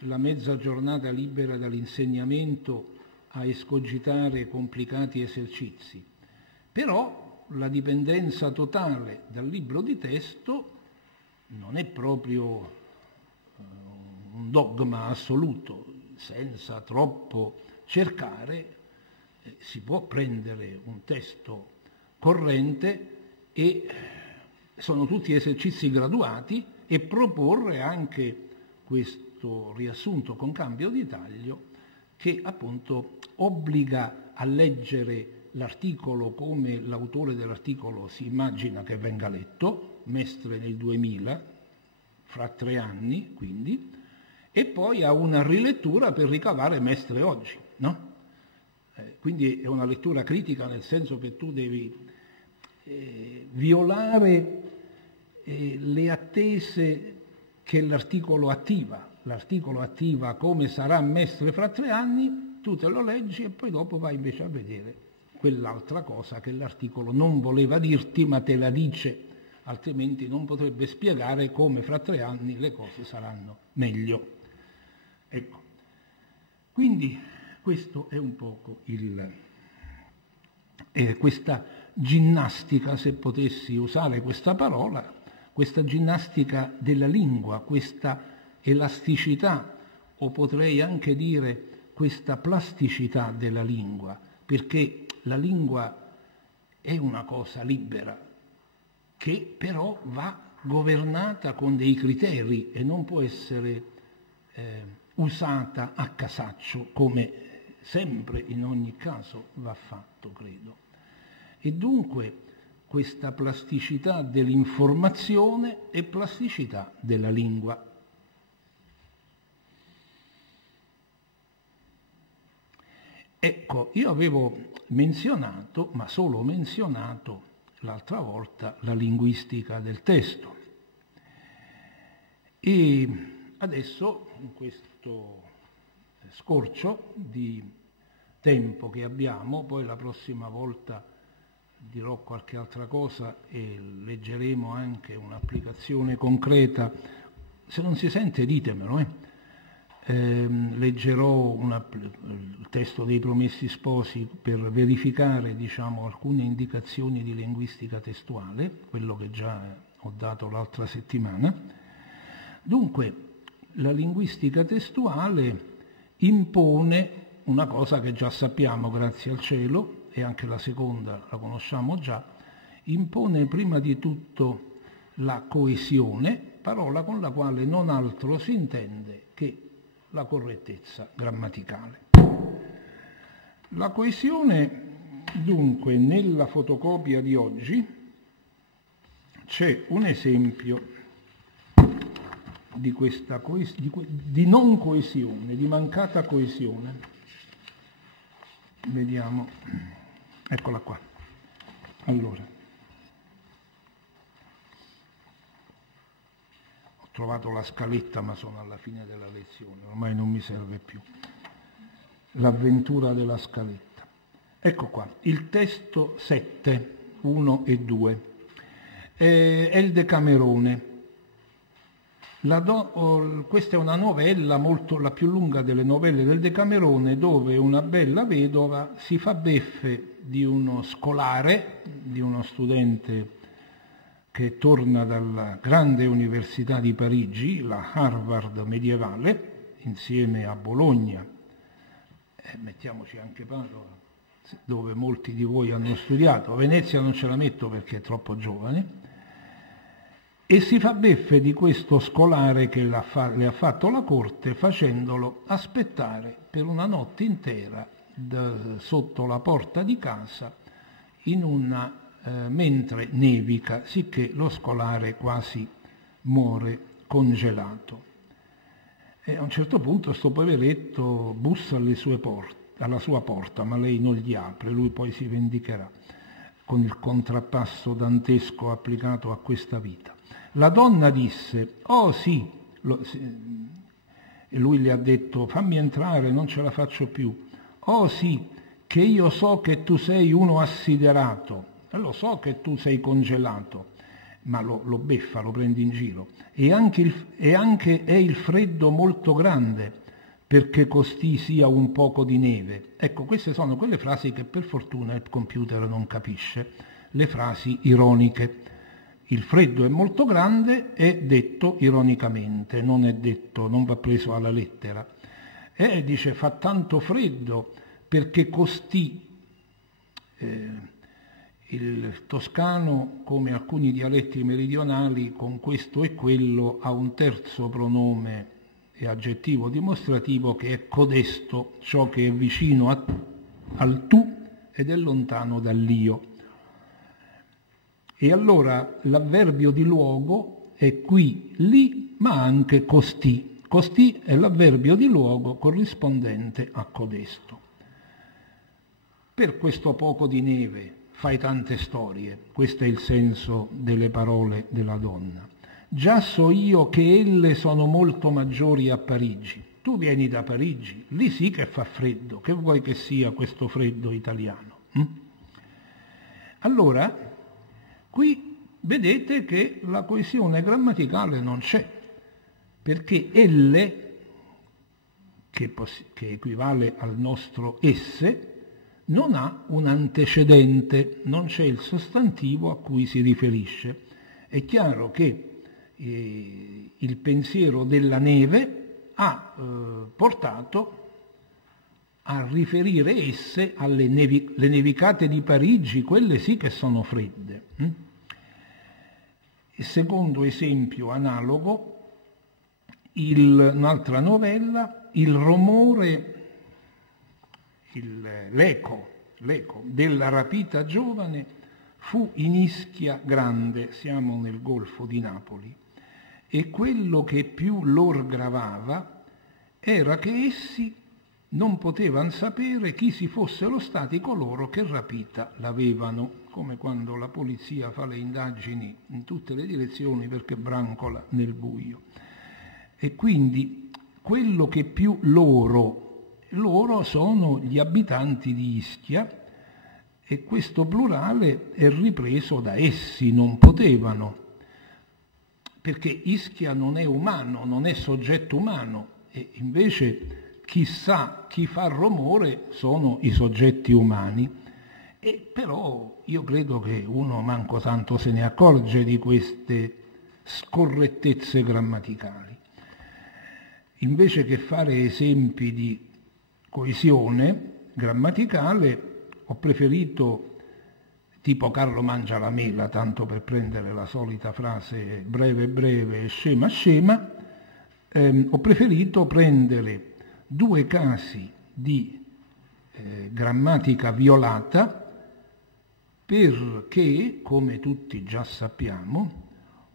la mezza giornata libera dall'insegnamento a escogitare complicati esercizi, però la dipendenza totale dal libro di testo non è proprio un dogma assoluto. Senza troppo cercare si può prendere un testo corrente, e sono tutti esercizi graduati, e proporre anche questo riassunto con cambio di taglio, che appunto obbliga a leggere l'articolo come l'autore dell'articolo si immagina che venga letto, Mestre nel 2000, fra 3 anni quindi, e poi a una rilettura per ricavare Mestre oggi, no? Quindi è una lettura critica, nel senso che tu devi violare le attese che l'articolo attiva. L'articolo attiva come sarà Mestre fra 3 anni, tu te lo leggi e poi dopo vai invece a vedere quell'altra cosa che l'articolo non voleva dirti, ma te la dice, altrimenti non potrebbe spiegare come fra 3 anni le cose saranno meglio. Ecco, quindi questo è un poco questa ginnastica, se potessi usare questa parola, questa ginnastica della lingua, questa elasticità, o potrei anche dire questa plasticità della lingua, perché la lingua è una cosa libera, che però va governata con dei criteri e non può essere usata a casaccio, come sempre in ogni caso va fatto, credo. E dunque questa plasticità dell'informazione e plasticità della lingua. Ecco, io avevo menzionato, ma solo menzionato l'altra volta, la linguistica del testo. E adesso, in questo scorcio di tempo che abbiamo, poi la prossima volta dirò qualche altra cosa e leggeremo anche un'applicazione concreta. Se non si sente ditemelo, leggerò il testo dei Promessi Sposi per verificare, diciamo, alcune indicazioni di linguistica testuale, quello che già ho dato l'altra settimana. Dunque, la linguistica testuale impone una cosa che già sappiamo, grazie al cielo, e anche la seconda la conosciamo già, impone prima di tutto la coesione, parola con la quale non altro si intende che la correttezza grammaticale. La coesione, dunque, nella fotocopia di oggi c'è un esempio di questa di non coesione, di mancata coesione. Vediamo, eccola qua. Allora, ho trovato la scaletta, ma sono alla fine della lezione, ormai non mi serve più. L'avventura della scaletta. Ecco qua, il testo 7, 1 e 2. È il Decamerone. Questa è una novella, la più lunga delle novelle del Decamerone, dove una bella vedova si fa beffe di uno scolare, di uno studente che torna dalla grande università di Parigi, la Harvard medievale, insieme a Bologna, mettiamoci anche Padova, dove molti di voi hanno studiato. Venezia non ce la metto perché è troppo giovane, e si fa beffe di questo scolare che le ha fatto la corte, facendolo aspettare per una notte intera sotto la porta di casa mentre nevica, sicché lo scolare quasi muore congelato. E a un certo punto sto poveretto bussa alla sua porta, ma lei non gli apre, lui poi si vendicherà con il contrappasso dantesco applicato a questa vita. La donna disse: «Oh sì», e lui le ha detto: «Fammi entrare, non ce la faccio più». «Oh sì, che io so che tu sei uno assiderato, e lo so che tu sei congelato», ma lo beffa, lo prende in giro. «E anche è il freddo molto grande, perché costì sia un poco di neve». Ecco, queste sono quelle frasi che per fortuna il computer non capisce, le frasi ironiche. Il freddo è molto grande è detto ironicamente, non va preso alla lettera. E dice: «Fa tanto freddo perché costì». Il toscano, come alcuni dialetti meridionali, con questo e quello ha un terzo pronome e aggettivo dimostrativo che è codesto, ciò che è vicino al tu ed è lontano dall'io. E allora l'avverbio di luogo è qui, lì, ma anche costì. Costì è l'avverbio di luogo corrispondente a codesto. Per questo poco di neve fai tante storie, questo è il senso delle parole della donna. Già so io che elle sono molto maggiori a Parigi. Tu vieni da Parigi, lì sì che fa freddo, che vuoi che sia questo freddo italiano? Allora, qui vedete che la coesione grammaticale non c'è, perché elle, che equivale al nostro esse, non ha un antecedente, non c'è il sostantivo a cui si riferisce. È chiaro che il pensiero della neve ha portato a riferire esse alle le nevicate di Parigi, quelle sì che sono fredde. Il secondo esempio analogo, un'altra novella, il rumore, l'eco della rapita giovane fu in Ischia grande, siamo nel Golfo di Napoli, e quello che più lor gravava era che essi non potevano sapere chi si fossero stati coloro che rapita l'avevano, come quando la polizia fa le indagini in tutte le direzioni perché brancola nel buio. E quindi quello che più loro sono gli abitanti di Ischia, e questo plurale è ripreso da essi, non potevano, perché Ischia non è umano, non è soggetto umano, e invece chissà chi fa rumore sono i soggetti umani. E però io credo che uno manco tanto se ne accorge di queste scorrettezze grammaticali. Invece che fare esempi di coesione grammaticale, ho preferito, tipo Carlo mangia la mela, tanto per prendere la solita frase breve breve e scema scema, ho preferito prendere due casi di grammatica violata, perché, come tutti già sappiamo,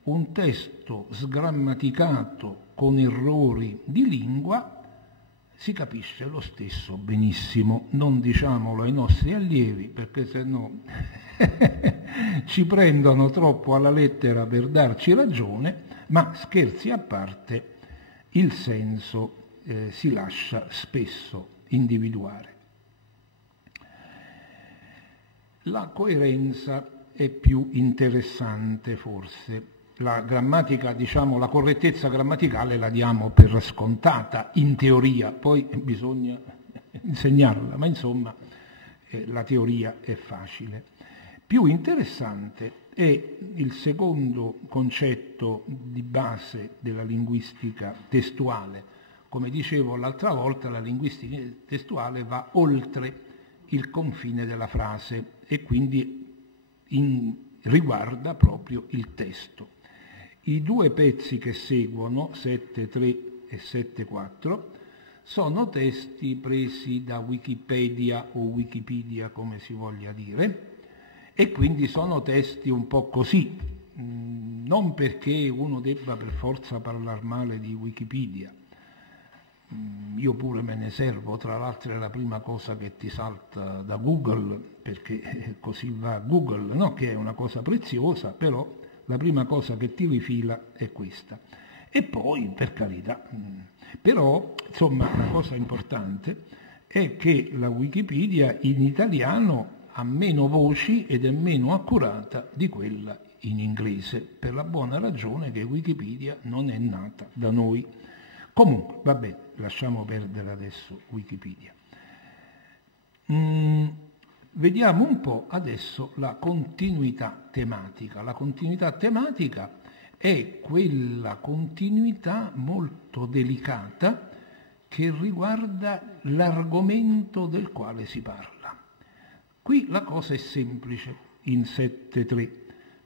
un testo sgrammaticato con errori di lingua si capisce lo stesso benissimo. Non diciamolo ai nostri allievi, perché se no ci prendono troppo alla lettera per darci ragione, ma scherzi a parte, il senso si lascia spesso individuare. La coerenza è più interessante forse. la grammatica, diciamo, la correttezza grammaticale la diamo per scontata in teoria, poi bisogna insegnarla, ma insomma la teoria è facile. Più interessante è il secondo concetto di base della linguistica testuale. Come dicevo l'altra volta, la linguistica testuale va oltre il confine della frase e quindi riguarda proprio il testo. I due pezzi che seguono, 7.3 e 7.4, sono testi presi da Wikipedia o Wikipedia, come si voglia dire, e quindi sono testi un po' così, non perché uno debba per forza parlare male di Wikipedia. Io pure me ne servo, tra l'altro è la prima cosa che ti salta da Google, perché così va Google, no? Che è una cosa preziosa, però la prima cosa che ti rifila è questa. E poi, per carità, però, insomma, una cosa importante è che la Wikipedia in italiano ha meno voci ed è meno accurata di quella in inglese, per la buona ragione che Wikipedia non è nata da noi. Comunque, vabbè, lasciamo perdere adesso Wikipedia. Vediamo un po' adesso la continuità tematica. La continuità tematica è quella continuità molto delicata che riguarda l'argomento del quale si parla. Qui la cosa è semplice in 7.3,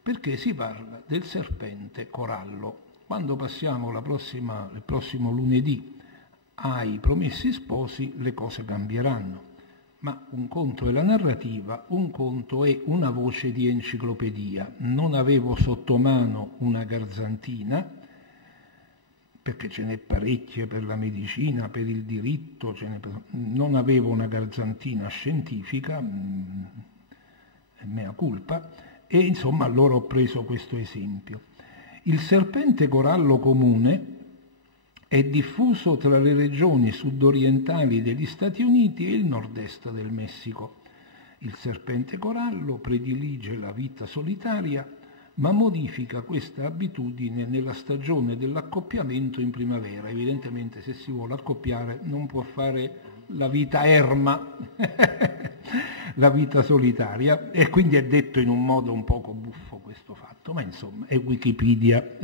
perché si parla del serpente corallo. Quando passiamo il prossimo lunedì ai Promessi Sposi, le cose cambieranno. Ma un conto è la narrativa, un conto è una voce di enciclopedia. Non avevo sotto mano una garzantina, perché ce n'è parecchie per la medicina, per il diritto, non avevo una garzantina scientifica, mea culpa, e insomma allora ho preso questo esempio. Il serpente corallo comune è diffuso tra le regioni sudorientali degli Stati Uniti e il nord-est del Messico. Il serpente corallo predilige la vita solitaria, ma modifica questa abitudine nella stagione dell'accoppiamento in primavera. Evidentemente se si vuole accoppiare non può fare la vita erma, la vita solitaria, e quindi è detto in un modo un poco buffo questo fatto, ma insomma è Wikipedia.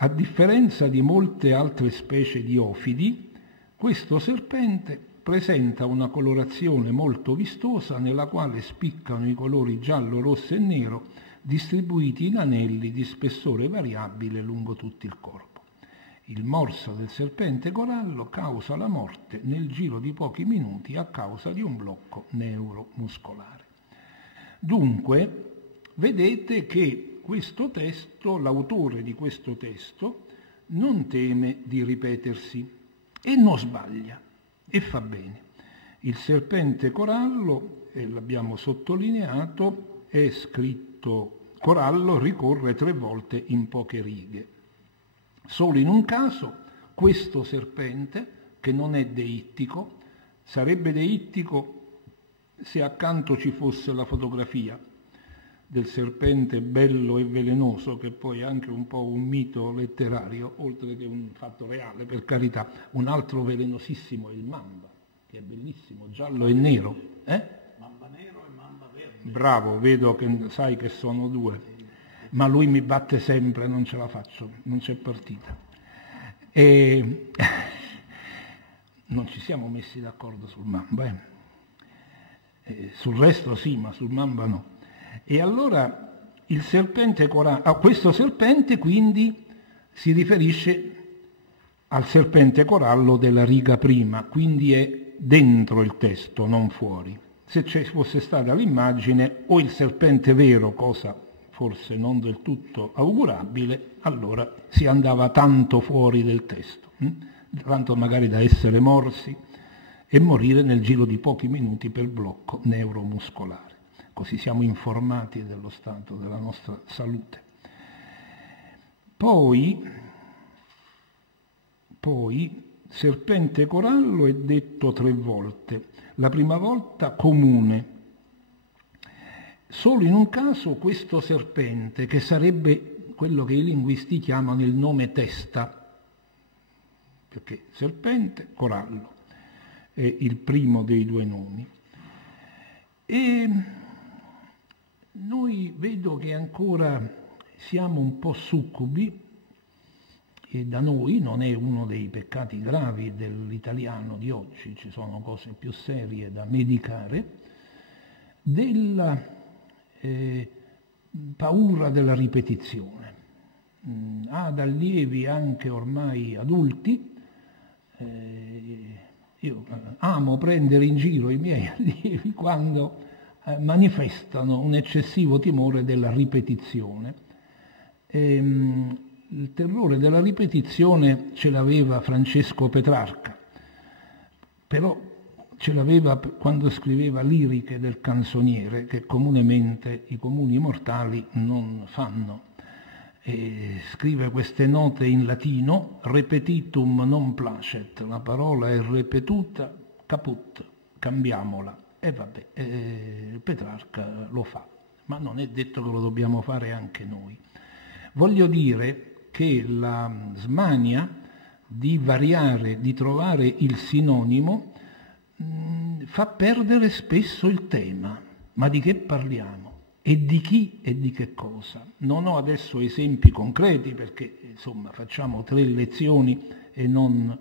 A differenza di molte altre specie di ofidi, questo serpente presenta una colorazione molto vistosa nella quale spiccano i colori giallo, rosso e nero distribuiti in anelli di spessore variabile lungo tutto il corpo. Il morso del serpente corallo causa la morte nel giro di pochi minuti a causa di un blocco neuromuscolare. Dunque, vedete che questo testo, l'autore di questo testo, non teme di ripetersi e non sbaglia e fa bene. Il serpente corallo, e l'abbiamo sottolineato, è scritto corallo, ricorre 3 volte in poche righe. Solo in un caso, questo serpente, che non è deittico, sarebbe deittico se accanto ci fosse la fotografia del serpente bello e velenoso, che poi è anche un po' un mito letterario, oltre che un fatto reale, per carità. Un altro velenosissimo è il mamba, che è bellissimo, giallo e nero. Mamba nero e mamba verde. Bravo, vedo che sai che sono 2, ma lui mi batte sempre, non ce la faccio, non c'è partita. Non ci siamo messi d'accordo sul mamba, sul resto sì, ma sul mamba no. E allora il serpente corallo, questo serpente quindi si riferisce al serpente corallo della riga prima, quindi è dentro il testo, non fuori. Se ci fosse stata l'immagine o il serpente vero, cosa forse non del tutto augurabile, allora si andava tanto fuori del testo, tanto magari da essere morsi e morire nel giro di pochi minuti per blocco neuromuscolare. Così siamo informati dello stato della nostra salute. Poi serpente corallo è detto 3 volte. La prima volta comune, Solo in un caso questo serpente, che sarebbe quello che i linguisti chiamano il nome testa, perché serpente, corallo, è il primo dei due nomi. E noi vedo che ancora siamo un po' succubi, e da noi non è uno dei peccati gravi dell'italiano di oggi, ci sono cose più serie da medicare, della paura della ripetizione. Ad allievi anche ormai adulti, io amo prendere in giro i miei allievi quando manifestano un eccessivo timore della ripetizione. Il terrore della ripetizione ce l'aveva Francesco Petrarca, però ce l'aveva quando scriveva liriche del canzoniere, che comunemente i comuni mortali non fanno. E scrive queste note in latino: repetitum non placet, la parola è ripetuta, caput, cambiamola. E vabbè, Petrarca lo fa, ma non è detto che lo dobbiamo fare anche noi. Voglio dire che la smania di variare, di trovare il sinonimo, fa perdere spesso il tema. Ma di che parliamo? E di chi e di che cosa? Non ho adesso esempi concreti perché insomma facciamo 3 lezioni e non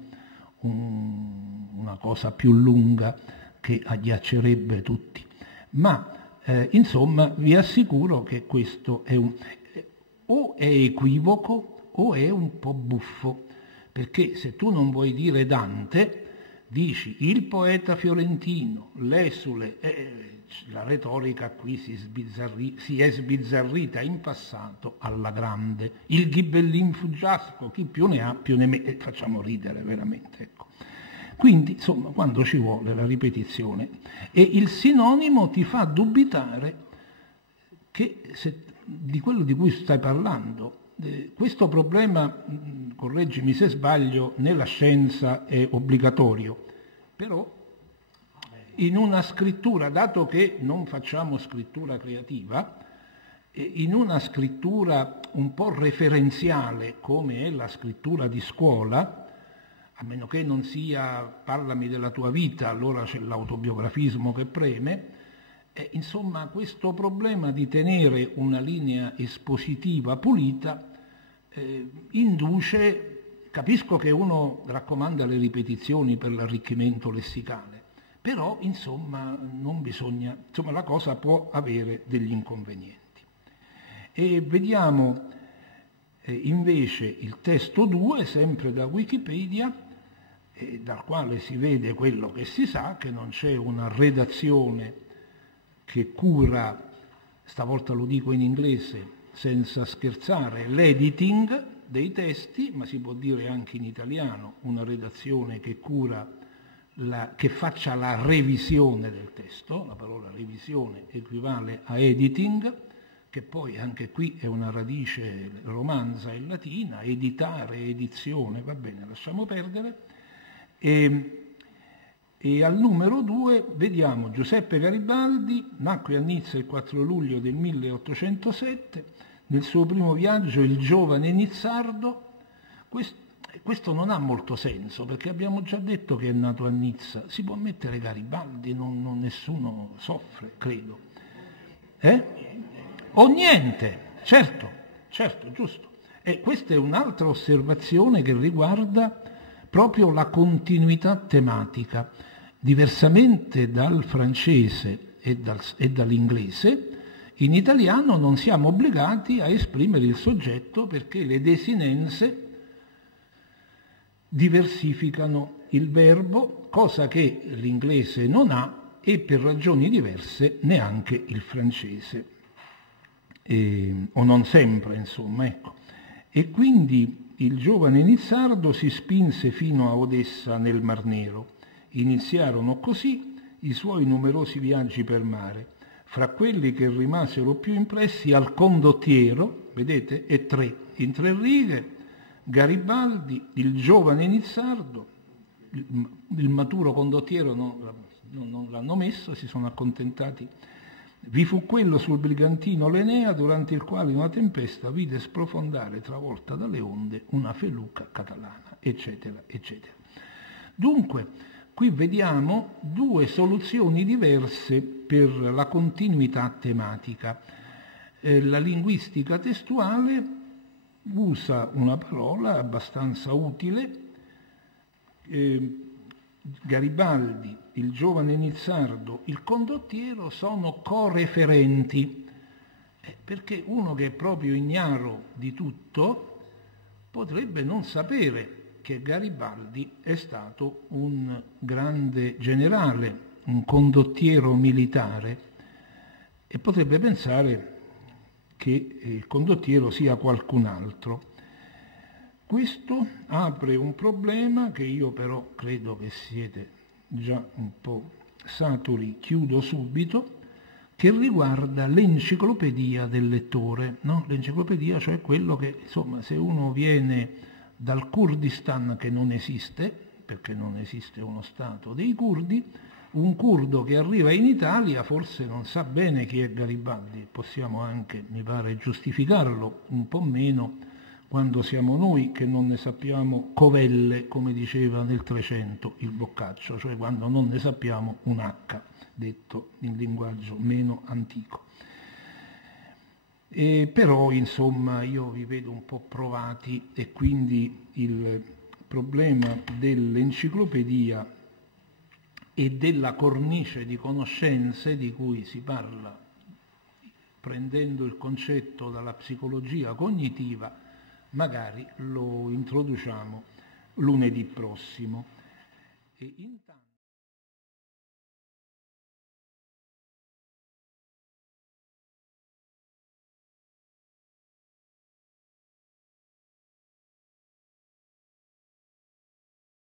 una cosa più lunga che agghiaccerebbe tutti. Ma insomma vi assicuro che questo è o è equivoco o è un po' buffo, perché se tu non vuoi dire Dante, dici il poeta fiorentino, l'esule, la retorica qui si è sbizzarrita in passato alla grande, il ghibellin fuggiasco, chi più ne ha più ne mette, facciamo ridere veramente, ecco. Quindi, insomma, quando ci vuole la ripetizione, e il sinonimo ti fa dubitare che di quello di cui stai parlando. Questo problema, correggimi se sbaglio, nella scienza è obbligatorio, però in una scrittura, dato che non facciamo scrittura creativa, in una scrittura un po' referenziale come è la scrittura di scuola, a meno che non sia parlami della tua vita, allora c'è l'autobiografismo che preme, insomma questo problema di tenere una linea espositiva pulita induce, capisco che uno raccomanda le ripetizioni per l'arricchimento lessicale, però insomma non bisogna, insomma la cosa può avere degli inconvenienti. E vediamo invece il testo 2, sempre da Wikipedia, dal quale si vede quello che si sa, che non c'è una redazione che cura, stavolta lo dico in inglese senza scherzare, l'editing dei testi, ma si può dire anche in italiano, una redazione che cura, che faccia la revisione del testo, la parola revisione equivale a editing, che poi anche qui è una radice romanza in latina, editare, edizione, va bene, lasciamo perdere. E al numero 2 vediamo Giuseppe Garibaldi, nacque a Nizza il 4 luglio del 1807, nel suo primo viaggio il giovane Nizzardo. Questo non ha molto senso, perché abbiamo già detto che è nato a Nizza, si può mettere Garibaldi, nessuno soffre, credo. O niente, certo, giusto. E questa è un'altra osservazione che riguarda proprio la continuità tematica. Diversamente dal francese e dall'inglese, in italiano non siamo obbligati a esprimere il soggetto perché le desinenze diversificano il verbo, cosa che l'inglese non ha e per ragioni diverse neanche il francese, o non sempre, insomma, ecco. E quindi il giovane Nizzardo si spinse fino a Odessa nel Mar Nero. Iniziarono così i suoi numerosi viaggi per mare. Fra quelli che rimasero più impressi al condottiero, vedete, è 3, in 3 righe, Garibaldi, il giovane Nizzardo, il maturo condottiero non l'hanno messo, si sono accontentati Vi fu quello sul brigantino l'Enea, durante il quale una tempesta vide sprofondare, travolta dalle onde, una feluca catalana, eccetera, eccetera. Dunque, qui vediamo due soluzioni diverse per la continuità tematica. La linguistica testuale usa una parola abbastanza utile. Garibaldi, il giovane Nizzardo, il condottiero sono coreferenti, perché uno che è proprio ignaro di tutto potrebbe non sapere che Garibaldi è stato un grande generale, un condottiero militare, e potrebbe pensare che il condottiero sia qualcun altro. Questo apre un problema che io però credo che siete già un po' saturi, chiudo subito, che riguarda l'enciclopedia del lettore, no? L'enciclopedia, cioè quello che, insomma, se uno viene dal Kurdistan, che non esiste, perché non esiste uno Stato dei curdi, un curdo che arriva in Italia forse non sa bene chi è Garibaldi, possiamo anche, mi pare, giustificarlo un po' meno quando siamo noi che non ne sappiamo covelle, come diceva nel 300 il Boccaccio, cioè quando non ne sappiamo un H, detto in linguaggio meno antico. Però, insomma, io vi vedo un po' provati e quindi il problema dell'enciclopedia e della cornice di conoscenze di cui si parla prendendo il concetto dalla psicologia cognitiva, magari lo introduciamo lunedì prossimo.